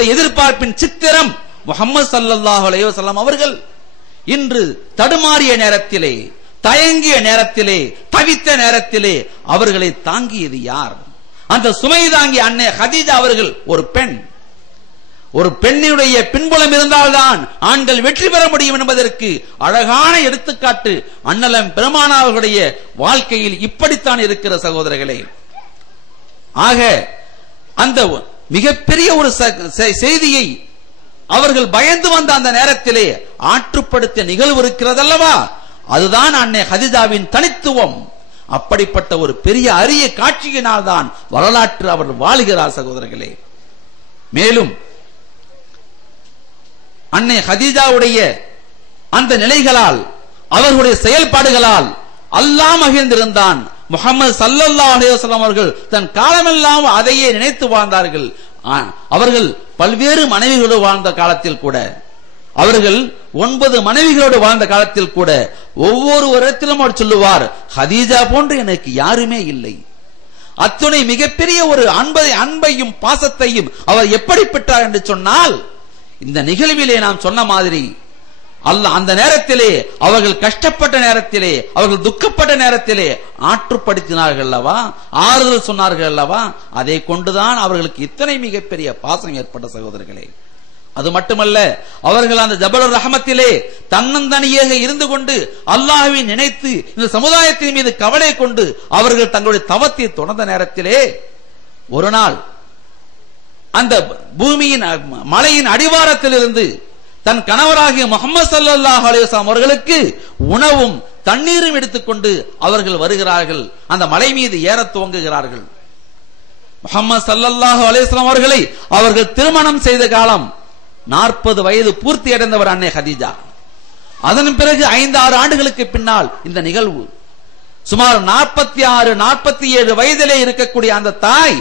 எதிர்பார்ப்பின் சித்திரம் முஹம்மது ஸல்லல்லாஹு அலைஹி வஸல்லம் அவர்கள் இன்று தடுமாறிய நேரத்திலே, தயங்கிய நேரத்திலே, தவித்த நேரத்திலே அவர்களை தாங்கியது யார்? அந்த சுமை தாங்கிய அன்னை கதீஜா அவர்கள். ஒரு பெண்ணினுடைய பின்புலம் இருந்தால்தான் ஆண்கள் வெற்றி பெற முடியும் என்பதற்கு அழகான எடுத்துக்காட்டு அண்ணலம் பெருமானார்களுடைய வாழ்க்கையில் இப்படித்தான் இருக்கிற சகோதரர்களே. ஆக அந்த மிகப்பெரிய ஒரு செய்தியை அவர்கள் பயந்து வந்த அந்த நேரத்திலே ஆற்றுப்படுத்திய நிகழ்வு இருக்கிறது அல்லவா, அதுதான் அன்னை கதீஜாவின் தனித்துவம். அப்படிப்பட்ட ஒரு பெரிய அரிய காட்சியினால் தான் வரலாற்று அவர் வாழுகிறார் சகோதரர்களே. மேலும் அன்னை கதீஜாவுடைய அந்த நிலைகளால், அவர்களுடைய செயல்பாடுகளால் அல்லாஹ் மகிழ்ந்திருந்தான். முஹம்மது ஸல்லல்லாஹு அலைஹி வஸல்லம் அவர்கள் தன் காலமெல்லாம் அதையே நினைத்து வாழ்ந்தார்கள். அவர்கள் பல்வேறு மனைவிகளோடு வாழ்ந்த காலத்தில் கூட, அவர்கள் 9 மனைவிகளோடு வாழ்ந்த காலத்தில் கூட ஒவ்வொரு இடத்திலும் அவர் சொல்லுவார், கதீஜா போன்று எனக்கு யாருமே இல்லை. அத்துணை மிகப்பெரிய ஒரு அன்பையும் பாசத்தையும் அவர் எப்படி பெற்றார் என்று சொன்னால், இந்த நிகழ்விலே நாம் சொன்ன மாதிரி அல்லாஹ் அந்த நேரத்திலே, அவர்கள் கஷ்டப்பட்ட நேரத்திலே, அவர்கள் துக்கப்பட்ட நேரத்திலே ஆற்றுப்படுத்தினார்கள் அல்லவா, ஆறுதல் சொன்னார்கள் அல்லவா, அதை கொண்டுதான் அவர்களுக்கு இத்தனை மிகப்பெரிய பாசம் ஏற்பட்ட சகோதரர்களே. அது மட்டுமல்ல, அவர்கள் அந்த ஜபலுர் ரஹமத்திலே தன்னந்தனியாக இருந்து கொண்டு அல்லாஹ்வை நினைத்து இந்த சமுதாயத்தின் மீது கவலை கொண்டு அவர்கள் தங்களுடைய தவத்தை தொடர்ந்த நேரத்திலே ஒரு நாள் அந்த பூமியின் மலையின் அடிவாரத்தில் இருந்து தன் கணவராகிய முஹம்மது ஸல்லல்லாஹு அலைஹி வஸல்லம் அவர்களுக்கு உணவும் தண்ணீரும் எடுத்துக்கொண்டு அவர்கள் வருகிறார்கள். அந்த மலை மீது ஏற துவங்குகிறார்கள். முஹம்மது ஸல்லல்லாஹு அலைஹி வஸல்லம் அவர்களை அவர்கள் திருமணம் செய்த காலம் 40 வயது பூர்த்தி அடைந்தவர் அன்னை ஹதீஜா. அதன் பிறகு 5-6 ஆண்டுகளுக்கு பின்னால் இந்த நிகழ்வு. சுமார் 46-47 வயதிலே இருக்கக்கூடிய அந்த தாய்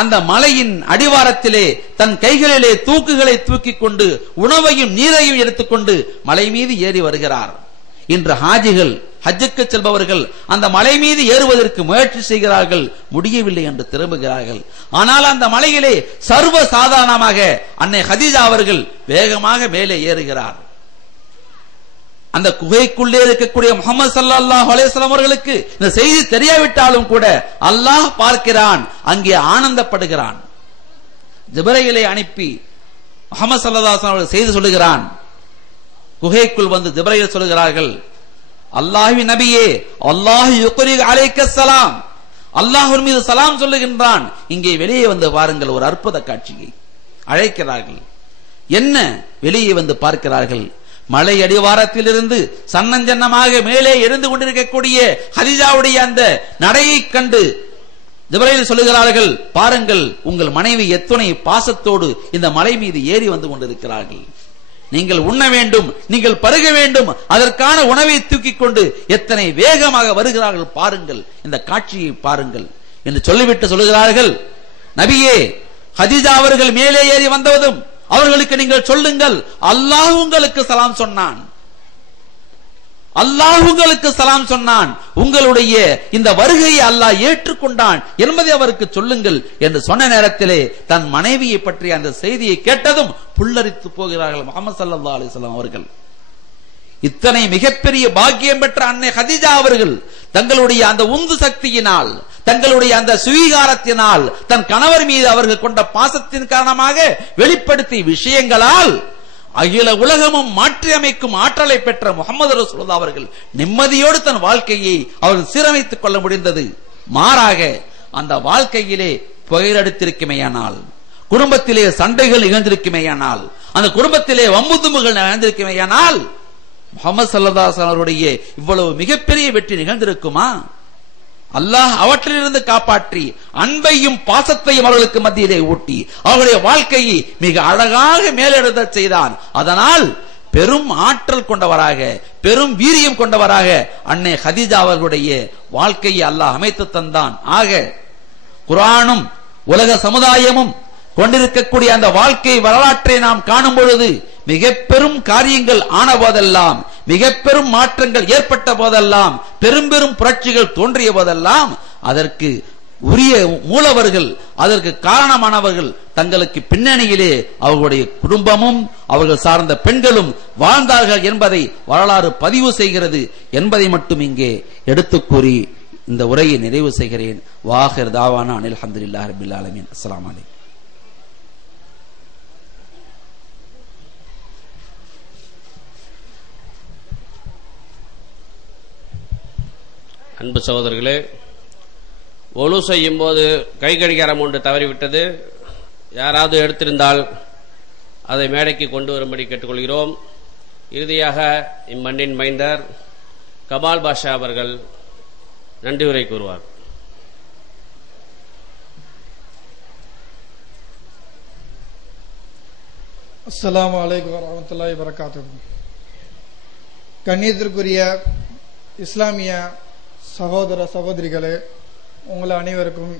அந்த மலையின் அடிவாரத்திலே தன் கைகளிலே தூக்குகளை தூக்கிக் கொண்டு உணவையும் நீரையும் எடுத்துக்கொண்டு மலை மீது ஏறி வருகிறார். இன்று ஹாஜிகள், ஹஜ்ஜுக்கு செல்பவர்கள் அந்த மலை மீது ஏறுவதற்கு முயற்சி செய்கிறார்கள், முடியவில்லை என்று திரும்புகிறார்கள். ஆனால் அந்த மலையிலே சர்வ சாதாரணமாக அன்னை ஹதீஜா அவர்கள் வேகமாக மேலே ஏறுகிறார். அந்த குகைக்குள்ளே இருக்கக்கூடிய முஹம்மது ஸல்லல்லாஹு அலைஹி வஸல்லம் அவர்களுக்கு இந்த செய்தி தெரியாவிட்டாலும் கூட அல்லாஹ் பார்க்கிறான், அங்கே ஆனந்தப்படுகிறான். ஜிப்ரீலை அனுப்பி முஹம்மது ஸல்லல்லாஹு அலைஹி வஸல்லம் அவர்கள் செய்து சொல்லுகிறான். குகைக்குள் வந்து ஜிப்ரீல் சொல்லுகிறார்கள், அல்லாஹ்வின் நபியே, அல்லாஹ் யுக்ரி அலைக்க ஸலாம், அல்லாஹ்வின் மீது சலாம் சொல்லுகின்றான், இங்கே வெளியே வந்து பாருங்கள். ஒரு அற்புத காட்சியை அழைக்கிறார்கள். என்ன? வெளியே வந்து பார்க்கிறார்கள். மலை அடிவாரத்திலிருந்து சன்னஞ்சன்னமாக மேலே எழுந்து கொண்டிருக்கக்கூடிய ஹதீஜாவுடைய அந்த நடையை கண்டு ஜிப்ரீல் சொல்லுகிறார்கள், பாருங்கள் உங்கள் மனைவி எத்தனை பாசத்தோடு இந்த மலை மீது ஏறி வந்து கொண்டிருக்கிறார்கள். நீங்கள் உண்ண வேண்டும், நீங்கள் பருக வேண்டும், அதற்கான உணவை தூக்கிக் கொண்டு எத்தனை வேகமாக வருகிறார்கள் பாருங்கள், இந்த காட்சியை பாருங்கள் என்று சொல்லிவிட்டு சொல்லுகிறார்கள், நபியே, ஹதீஜா அவர்கள் மேலே ஏறி வந்ததும் அவர்களுக்கு நீங்கள் சொல்லுங்கள், அல்லாஹ் உங்களுக்கு சலாம் சொன்னான், அல்லாஹ் உங்களுக்கு சலாம் சொன்னான், உங்களுடைய இந்த வருகையை அல்லாஹ் ஏற்றுக்கொண்டான் என்பதை அவருக்கு சொல்லுங்கள் என்று சொன்ன நேரத்திலே தன் மனைவியை பற்றி அந்த செய்தியை கேட்டதும் புல்லரித்து போகிறார்கள் முஹம்மது ஸல்லல்லாஹு அலைஹி வஸல்லம் அவர்கள். இத்தனை மிகப்பெரிய பாக்கியம் பெற்ற அன்னை ஹதீஜா அவர்கள் தங்களுடைய அந்த உந்து சக்தியினால், தங்களுடைய அந்த சுவீகாரத்தினால், தன் கணவர் மீது அவர்கள் கொண்ட பாசத்தின் காரணமாக வெளிப்படுத்திய விஷயங்களால் அகில உலகமும் மாற்றி அமைக்கும் ஆற்றலை பெற்ற முஹம்மது ரசூலுல்லாஹ் அவர்கள் நிம்மதியோடு தன் வாழ்க்கையை அவர்கள் சீரமைத்துக் கொள்ள முடிந்தது. மாறாக அந்த வாழ்க்கையிலே புயலடித்திருக்குமேயானால், குடும்பத்திலே சண்டைகள் நிகழ்ந்திருக்குமேயானால், அந்த குடும்பத்திலே வம்புதும்புகள் நிகழ்ந்திருக்குமேயானால் முஹம்மது ஸல்லல்லாஹு அலைஹி வஸல்லம் அவருடைய இவ்வளவு மிகப்பெரிய வெற்றி நிகழ்ந்திருக்குமா? அல்லாஹ் அவற்றிலிருந்து காப்பாற்றி அன்பையும் பாசத்தையும் அவர்களுக்கு மத்தியிலே ஊட்டி அவர்களுடைய வாழ்க்கையை மிக அழகாக மேலெழுத செய்தான். அதனால் பெரும் ஆற்றல் கொண்டவராக, பெரும் வீரியம் கொண்டவராக அன்னை ஹதீஜா அவர்களுடைய வாழ்க்கையை அல்லாஹ் அமைத்து தந்தான். ஆக குர்ஆனும் உலக சமுதாயமும் கொண்டிருக்கக்கூடிய அந்த வாழ்க்கை வரலாற்றை நாம் காணும் பொழுது மிக பெரும் காரியங்கள் ஆன போதெல்லாம், மிக பெரும் மாற்றங்கள் ஏற்பட்ட போதெல்லாம், பெரும் பெரும் புரட்சிகள் தோன்றிய போதெல்லாம் அதற்கு உரிய மூலவர்கள், அதற்கு காரணமானவர்கள் தங்களுக்கு பின்னணியிலே அவர்களுடைய குடும்பமும் அவர்கள் சார்ந்த பெண்களும் வாழ்ந்தார்கள் என்பதை வரலாறு பதிவு செய்கிறது என்பதை மட்டும் இங்கே எடுத்துக் கூறி இந்த உரையை நிறைவு செய்கிறேன். வாஹிர் தாவானா அனில் ஹம்துலில்லாஹி ரப்பில் ஆலமீன். அஸ்ஸலாமு அலைக்கும். அன்பு சகோதரர்களே, ஒழு செய்யும் போது கை கடிகாரம் ஒன்று தவறிவிட்டது. யாராவது எடுத்திருந்தால் அதை மேடைக்கு கொண்டு வரும்படி கேட்டுக்கொள்கிறோம். இறுதியாக இம்மண்ணின் மைந்தர் கமால் பாஷா அவர்கள் நன்றி உரை கூறுவார். அஸ்ஸலாமு அலைக்கும் வரஹ்மத்துல்லாஹி வபரகாத்துஹு. கண்ணியத்திற்குரிய இஸ்லாமிய சகோதர சகோதரிகளே, உங்கள் அனைவருக்கும்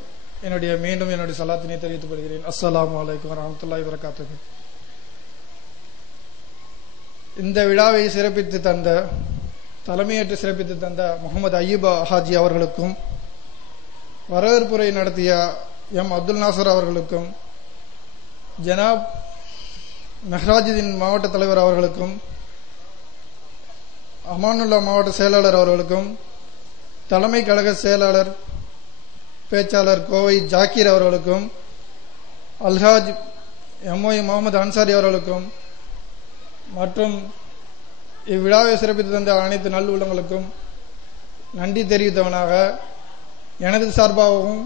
மீண்டும் என்னுடைய சலாத்தினை தெரிவித்துக் கொள்கிறேன். அஸ்ஸலாமு அலைக்கும் வரஹ்மத்துல்லாஹி வபரகாத்துஹு. இந்த விழாவை சிறப்பித்து தந்த, தலைமையேற்று சிறப்பித்து தந்த முகமது அய்யூப் ஹாஜி அவர்களுக்கும், வரவேற்புரை நடத்திய எம் அப்துல் நாசர் அவர்களுக்கும், ஜனாப் மெஹ்ராஜுதீன் மாவட்ட தலைவர் அவர்களுக்கும், அமானுல்லா மாவட்ட செயலாளர் அவர்களுக்கும், தலைமை கழக செயலாளர் பேச்சாளர் கோவை ஜாக்கீர் அவர்களுக்கும், அல்ஹாஜ் எம்ஒய் முகமது அன்சாரி அவர்களுக்கும் மற்றும் இவ்விழாவை சிறப்பித்து தந்த அனைத்து நல்லுள்ளங்களுக்கும் நன்றி தெரிவித்தவனாக எனது சார்பாகவும்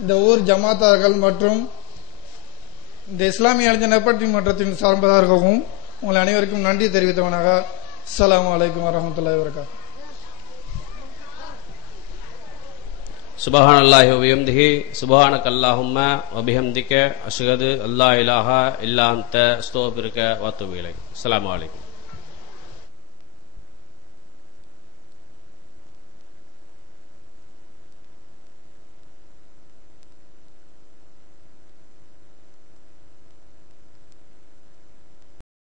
இந்த ஊர் ஜமாத்தார்கள் மற்றும் இந்த இஸ்லாமிய இளைஞர் நற்பணி மன்றத்தின் சார்பாகவும் உங்கள் அனைவருக்கும் நன்றி தெரிவித்தவனாக அஸ்ஸலாமு அலைக்கும் வரஹ்மத்துல்லாஹி வபரகாத்துஹு. சுபஹானல்லாஹி வ பிஹம்திஹி சுபஹானக அல்லாஹும்ம வ பிஹம்திக அஷ்ஹது அல்லா இலாஹா இல்லா அன்த அஸ்தக்ஃபிருக வ அத்தூபு இலைக். அஸ்ஸலாமு அலைக்கும்.